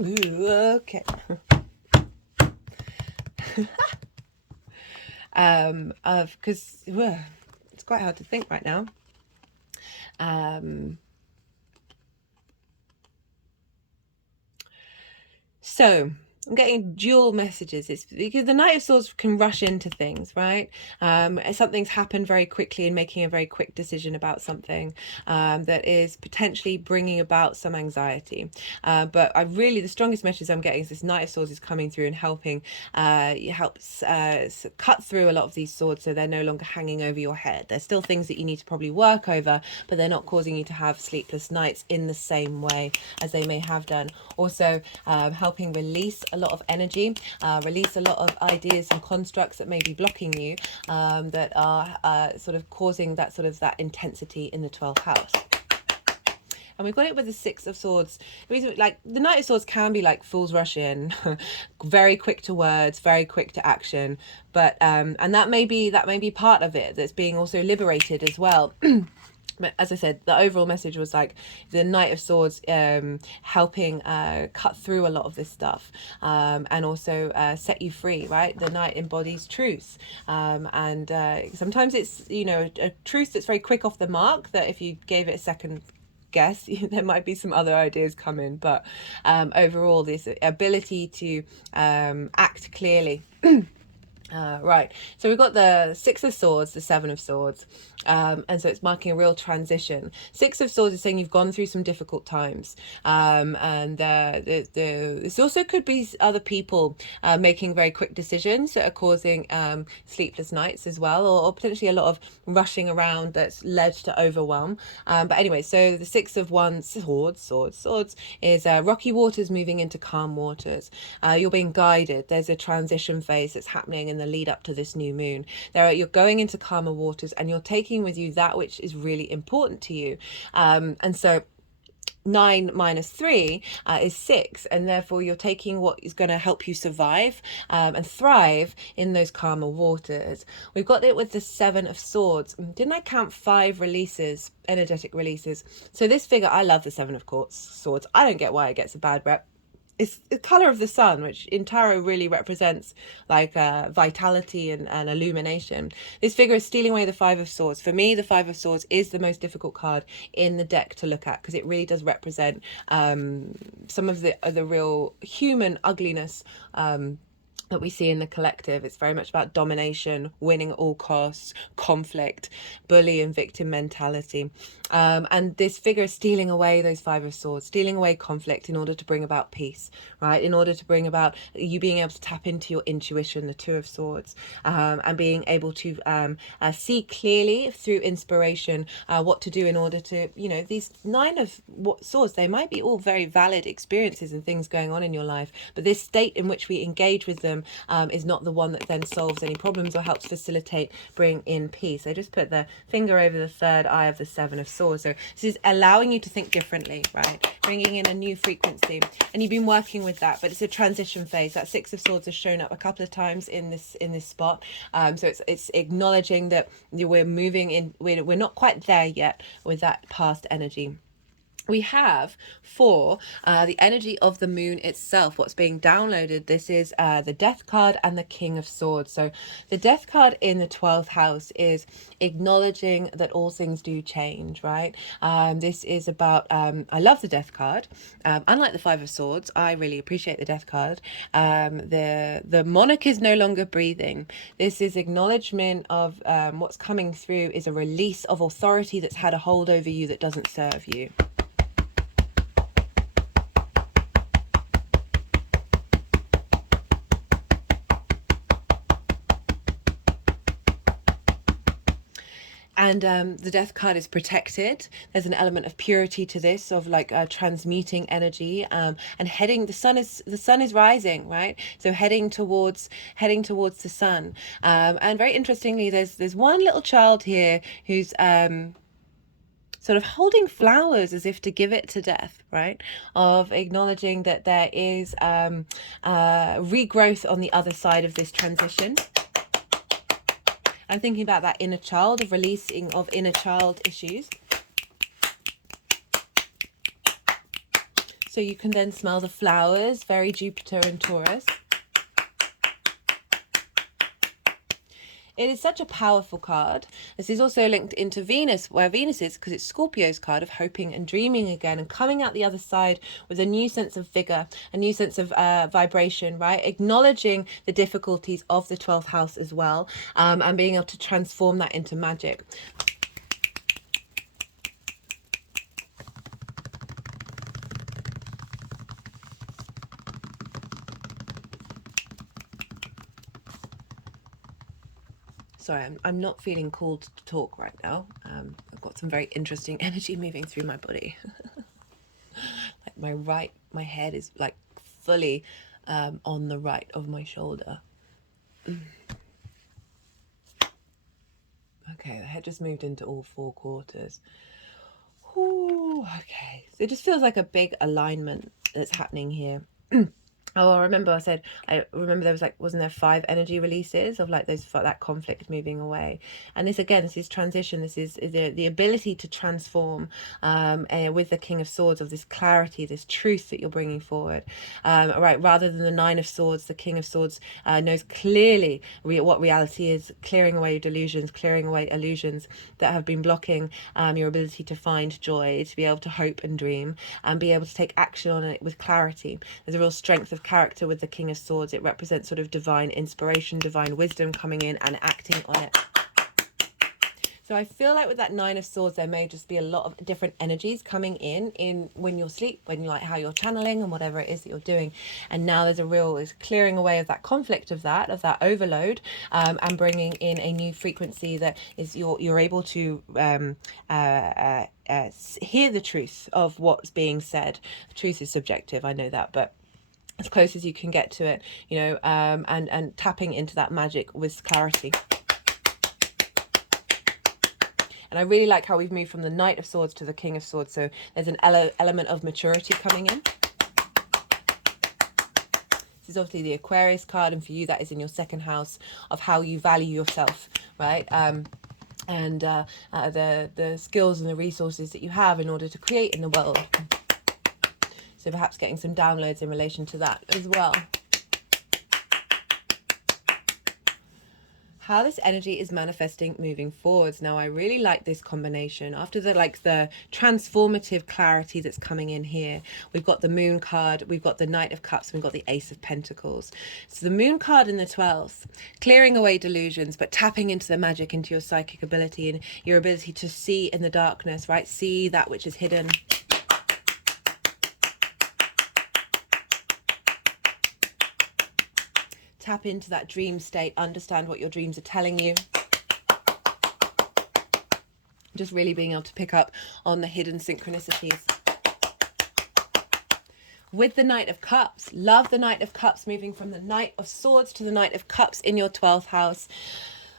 okay. Because it's quite hard to think right now. So I'm getting dual messages. It's because the Knight of Swords can rush into things, right? Something's happened very quickly and making a very quick decision about something that is potentially bringing about some anxiety. But the strongest message I'm getting is this Knight of Swords is coming through and helping, helps cut through a lot of these swords, so they're no longer hanging over your head. There's still things that you need to probably work over, but they're not causing you to have sleepless nights in the same way as they may have done. Also, helping release a lot of energy, release a lot of ideas and constructs that may be blocking you, that are sort of causing that intensity in the 12th house. And we've got it with the Six of Swords. Like the Knight of Swords can be like fools rush in, very quick to words, very quick to action. But and that may be part of it that's being also liberated as well. But as I said, the overall message was like the Knight of Swords helping cut through a lot of this stuff, and also set you free, right? The Knight embodies truth, and sometimes it's, you know, a truth that's very quick off the mark, that if you gave it a second guess, there might be some other ideas come in. But overall, this ability to act clearly. Right, so we've got the Six of Swords, the Seven of Swords, and so it's marking a real transition. Six of Swords is saying you've gone through some difficult times, and this also could be other people making very quick decisions that are causing sleepless nights as well, or potentially a lot of rushing around that's led to overwhelm. But anyway, so the Six of Wands, swords is rocky waters moving into calm waters. You're being guided. There's a transition phase that's happening in the lead up to this new moon. You're going into calmer waters, and you're taking with you that which is really important to you. And so 9 minus 3 is 6, and therefore you're taking what is going to help you survive and thrive in those calmer waters. We've got it with the Seven of Swords. Didn't I count 5 releases, energetic releases? So this figure, I love the Seven of Swords. I don't get why it gets a bad rep. It's the color of the sun, which in tarot really represents like vitality and illumination. This figure is stealing away the Five of Swords. For me, the Five of Swords is the most difficult card in the deck to look at, because it really does represent some of the real human ugliness that we see in the collective. It's very much about domination, winning at all costs, conflict, bully and victim mentality. And this figure is stealing away those Five of Swords, stealing away conflict in order to bring about peace, right? In order to bring about you being able to tap into your intuition, the Two of Swords, and being able to see clearly through inspiration what to do in order to, you know, these Nine of Swords, they might be all very valid experiences and things going on in your life, but this state in which we engage with them system is not the one that then solves any problems or helps facilitate, bring in peace. I just put the finger over the third eye of the Seven of Swords. So this is allowing you to think differently, right? Bringing in a new frequency. And you've been working with that, but it's a transition phase. That Six of Swords has shown up a couple of times in this spot. So it's acknowledging that we're moving in, we're not quite there yet with that past energy. We have for the energy of the moon itself, what's being downloaded. This is the Death card and the King of Swords. So the Death card in the 12th house is acknowledging that all things do change, right? This is about, I love the Death card. Unlike the Five of Swords, I really appreciate the Death card. The monarch is no longer breathing. This is acknowledgement of what's coming through is a release of authority that's had a hold over you that doesn't serve you. And the Death card is protected. There's an element of purity to this, of like transmuting energy, and heading. The sun is rising, right? So heading towards the sun. And very interestingly, there's one little child here who's sort of holding flowers as if to give it to Death, right? Of acknowledging that there is regrowth on the other side of this transition. I'm thinking about that inner child, of releasing of inner child issues. So you can then smell the flowers, very Jupiter and Taurus. It is such a powerful card. This is also linked into Venus, where Venus is, because it's Scorpio's card of hoping and dreaming again and coming out the other side with a new sense of vigor, a new sense of vibration, right? Acknowledging the difficulties of the 12th house as well, and being able to transform that into magic. Sorry, I'm not feeling called to talk right now. I've got some very interesting energy moving through my body. Like my head is like fully on the right of my shoulder. Okay, the head just moved into all four quarters. Ooh, okay, so it just feels like a big alignment that's happening here. Oh, I remember there was like, wasn't there 5 energy releases of like that conflict moving away? And this again, this is transition. This is the ability to transform with the King of Swords, of this clarity, this truth that you're bringing forward. Right, rather than the Nine of Swords, the King of Swords knows clearly what reality is, clearing away delusions, clearing away illusions that have been blocking your ability to find joy, to be able to hope and dream, and be able to take action on it with clarity. There's a real strength of character with the King of Swords. It represents sort of divine inspiration, divine wisdom coming in and acting on it. So I feel like with that Nine of Swords, there may just be a lot of different energies coming in when you're asleep, when you like how you're channeling and whatever it is that you're doing. And now there's is clearing away of that conflict, of that overload, and bringing in a new frequency that is you're able to hear the truth of what's being said. Truth is subjective, I know that, but as close as you can get to it, you know, and tapping into that magic with clarity. And I really like how we've moved from the Knight of Swords to the King of Swords. So there's an element of maturity coming in. This is obviously the Aquarius card, and for you that is in your second house of how you value yourself, right? And the skills and the resources that you have in order to create in the world. So perhaps getting some downloads in relation to that as well. How this energy is manifesting moving forwards. Now, I really like this combination. After the transformative clarity that's coming in here, we've got the Moon card, we've got the Knight of Cups, we've got the Ace of Pentacles. So the Moon card in the 12th, clearing away delusions, but tapping into the magic, into your psychic ability and your ability to see in the darkness, right? See that which is hidden. Tap into that dream state, understand what your dreams are telling you. Just really being able to pick up on the hidden synchronicities. with the Knight of Cups. Love the Knight of Cups, moving from the Knight of Swords to the Knight of Cups in your 12th house.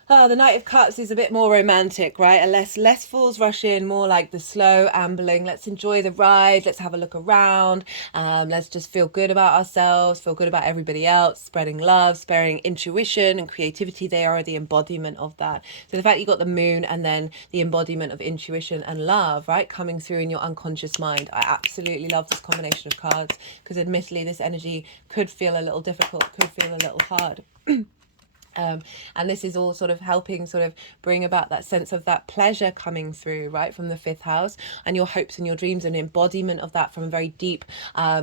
The Knight of Cups is a bit more romantic, right? A less fools rush in, more like the slow ambling. Let's enjoy the ride. Let's have a look around. Let's just feel good about ourselves, feel good about everybody else, spreading love, sparing intuition and creativity. They are the embodiment of that. So the fact you got the moon and then the embodiment of intuition and love, right, coming through in your unconscious mind. I absolutely love this combination of cards, because admittedly this energy could feel a little difficult, could feel a little hard. And this is all sort of helping sort of bring about that sense of that pleasure coming through, right, from the 5th house, and your hopes and your dreams, an embodiment of that from a very deep,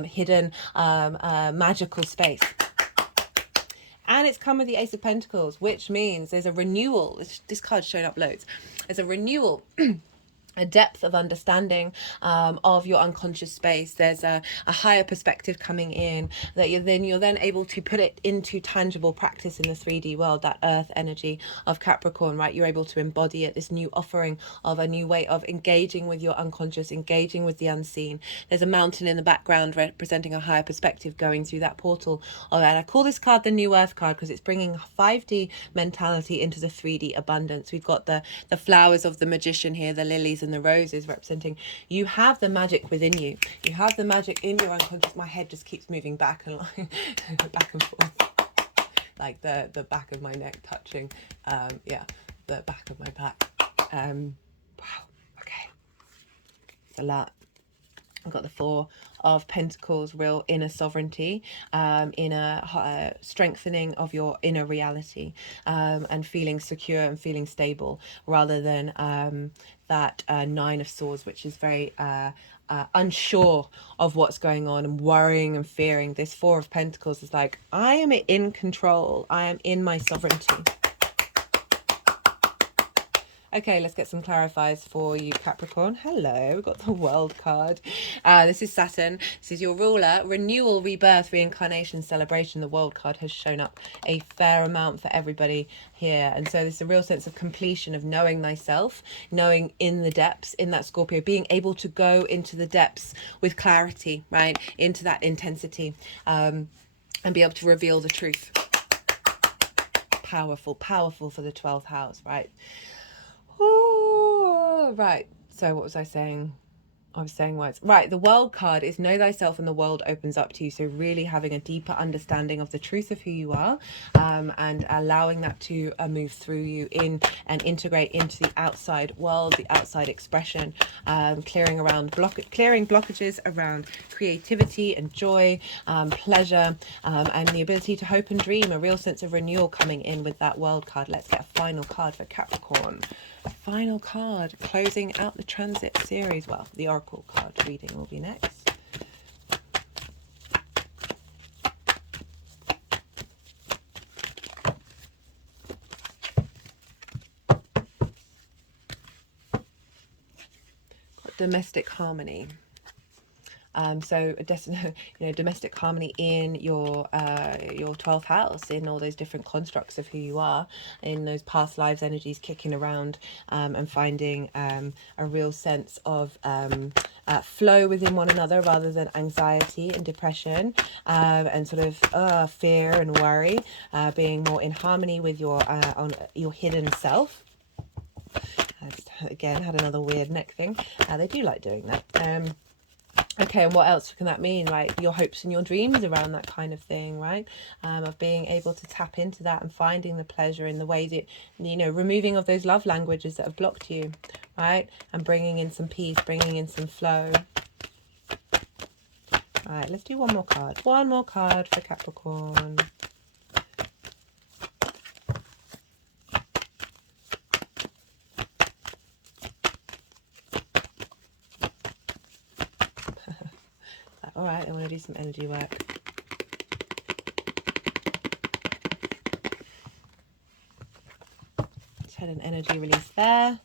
hidden, magical space. And it's come with the Ace of Pentacles, which means there's a renewal. This card's showing up loads. There's a renewal. A depth of understanding of your unconscious space. There's a higher perspective coming in that you're then able to put it into tangible practice in the 3D world, that earth energy of Capricorn, right? You're able to embody it, this new offering of a new way of engaging with your unconscious, engaging with the unseen. There's a mountain in the background representing a higher perspective going through that portal. And I call this card the New Earth card because it's bringing 5D mentality into the 3D abundance. We've got the flowers of the magician here, the lilies and the roses, representing you have the magic within you. You have the magic in your unconscious. My head just keeps moving back and back and forth, like the back of my neck touching, the back of my back. Wow, okay, it's a lot. I've got the 4 of Pentacles, real inner sovereignty, inner strengthening of your inner reality, and feeling secure and feeling stable, rather than that 9 of Swords, which is very unsure of what's going on and worrying and fearing. This 4 of Pentacles is like, I am in control. I am in my sovereignty. Okay, let's get some clarifiers for you, Capricorn. Hello, we've got the World card. This is Saturn. This is your ruler. Renewal, rebirth, reincarnation, celebration. The World card has shown up a fair amount for everybody here. And so there's a real sense of completion, of knowing thyself, knowing in the depths, in that Scorpio, being able to go into the depths with clarity, right? Into that intensity, and be able to reveal the truth. Powerful, powerful for the 12th house, right? Oh, right. So what was I saying? I was saying words. Right. The World card is know thyself and the world opens up to you. So really having a deeper understanding of the truth of who you are, and allowing that to move through you in and integrate into the outside world, the outside expression, clearing blockages around creativity and joy, pleasure, and the ability to hope and dream. A real sense of renewal coming in with that World card. Let's get a final card for Capricorn. Final card closing out the transit series. Well, the Oracle card reading will be next. Got domestic harmony. So domestic harmony in your 12th house, in all those different constructs of who you are, in those past lives energies kicking around, and finding a real sense of flow within one another, rather than anxiety and depression, and sort of fear and worry, being more in harmony with your hidden self. Again, had another weird neck thing. They do like doing that. Okay, and what else can that mean? Like your hopes and your dreams around that kind of thing, right? Of being able to tap into that and finding the pleasure in the ways it, removing of those love languages that have blocked you, right? And bringing in some peace, bringing in some flow. All right, let's do one more card. One more card for Capricorn. All right, I want to do some energy work. Just had an energy release there.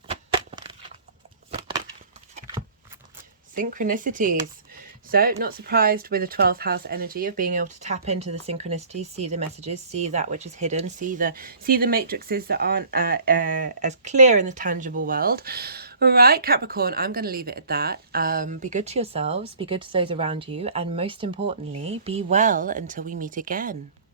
Synchronicities. So, not surprised with the 12th house energy of being able to tap into the synchronicities, see the messages, see that which is hidden, see the matrices that aren't as clear in the tangible world. All right, Capricorn, I'm going to leave it at that. Be good to yourselves, be good to those around you, and most importantly, be well until we meet again.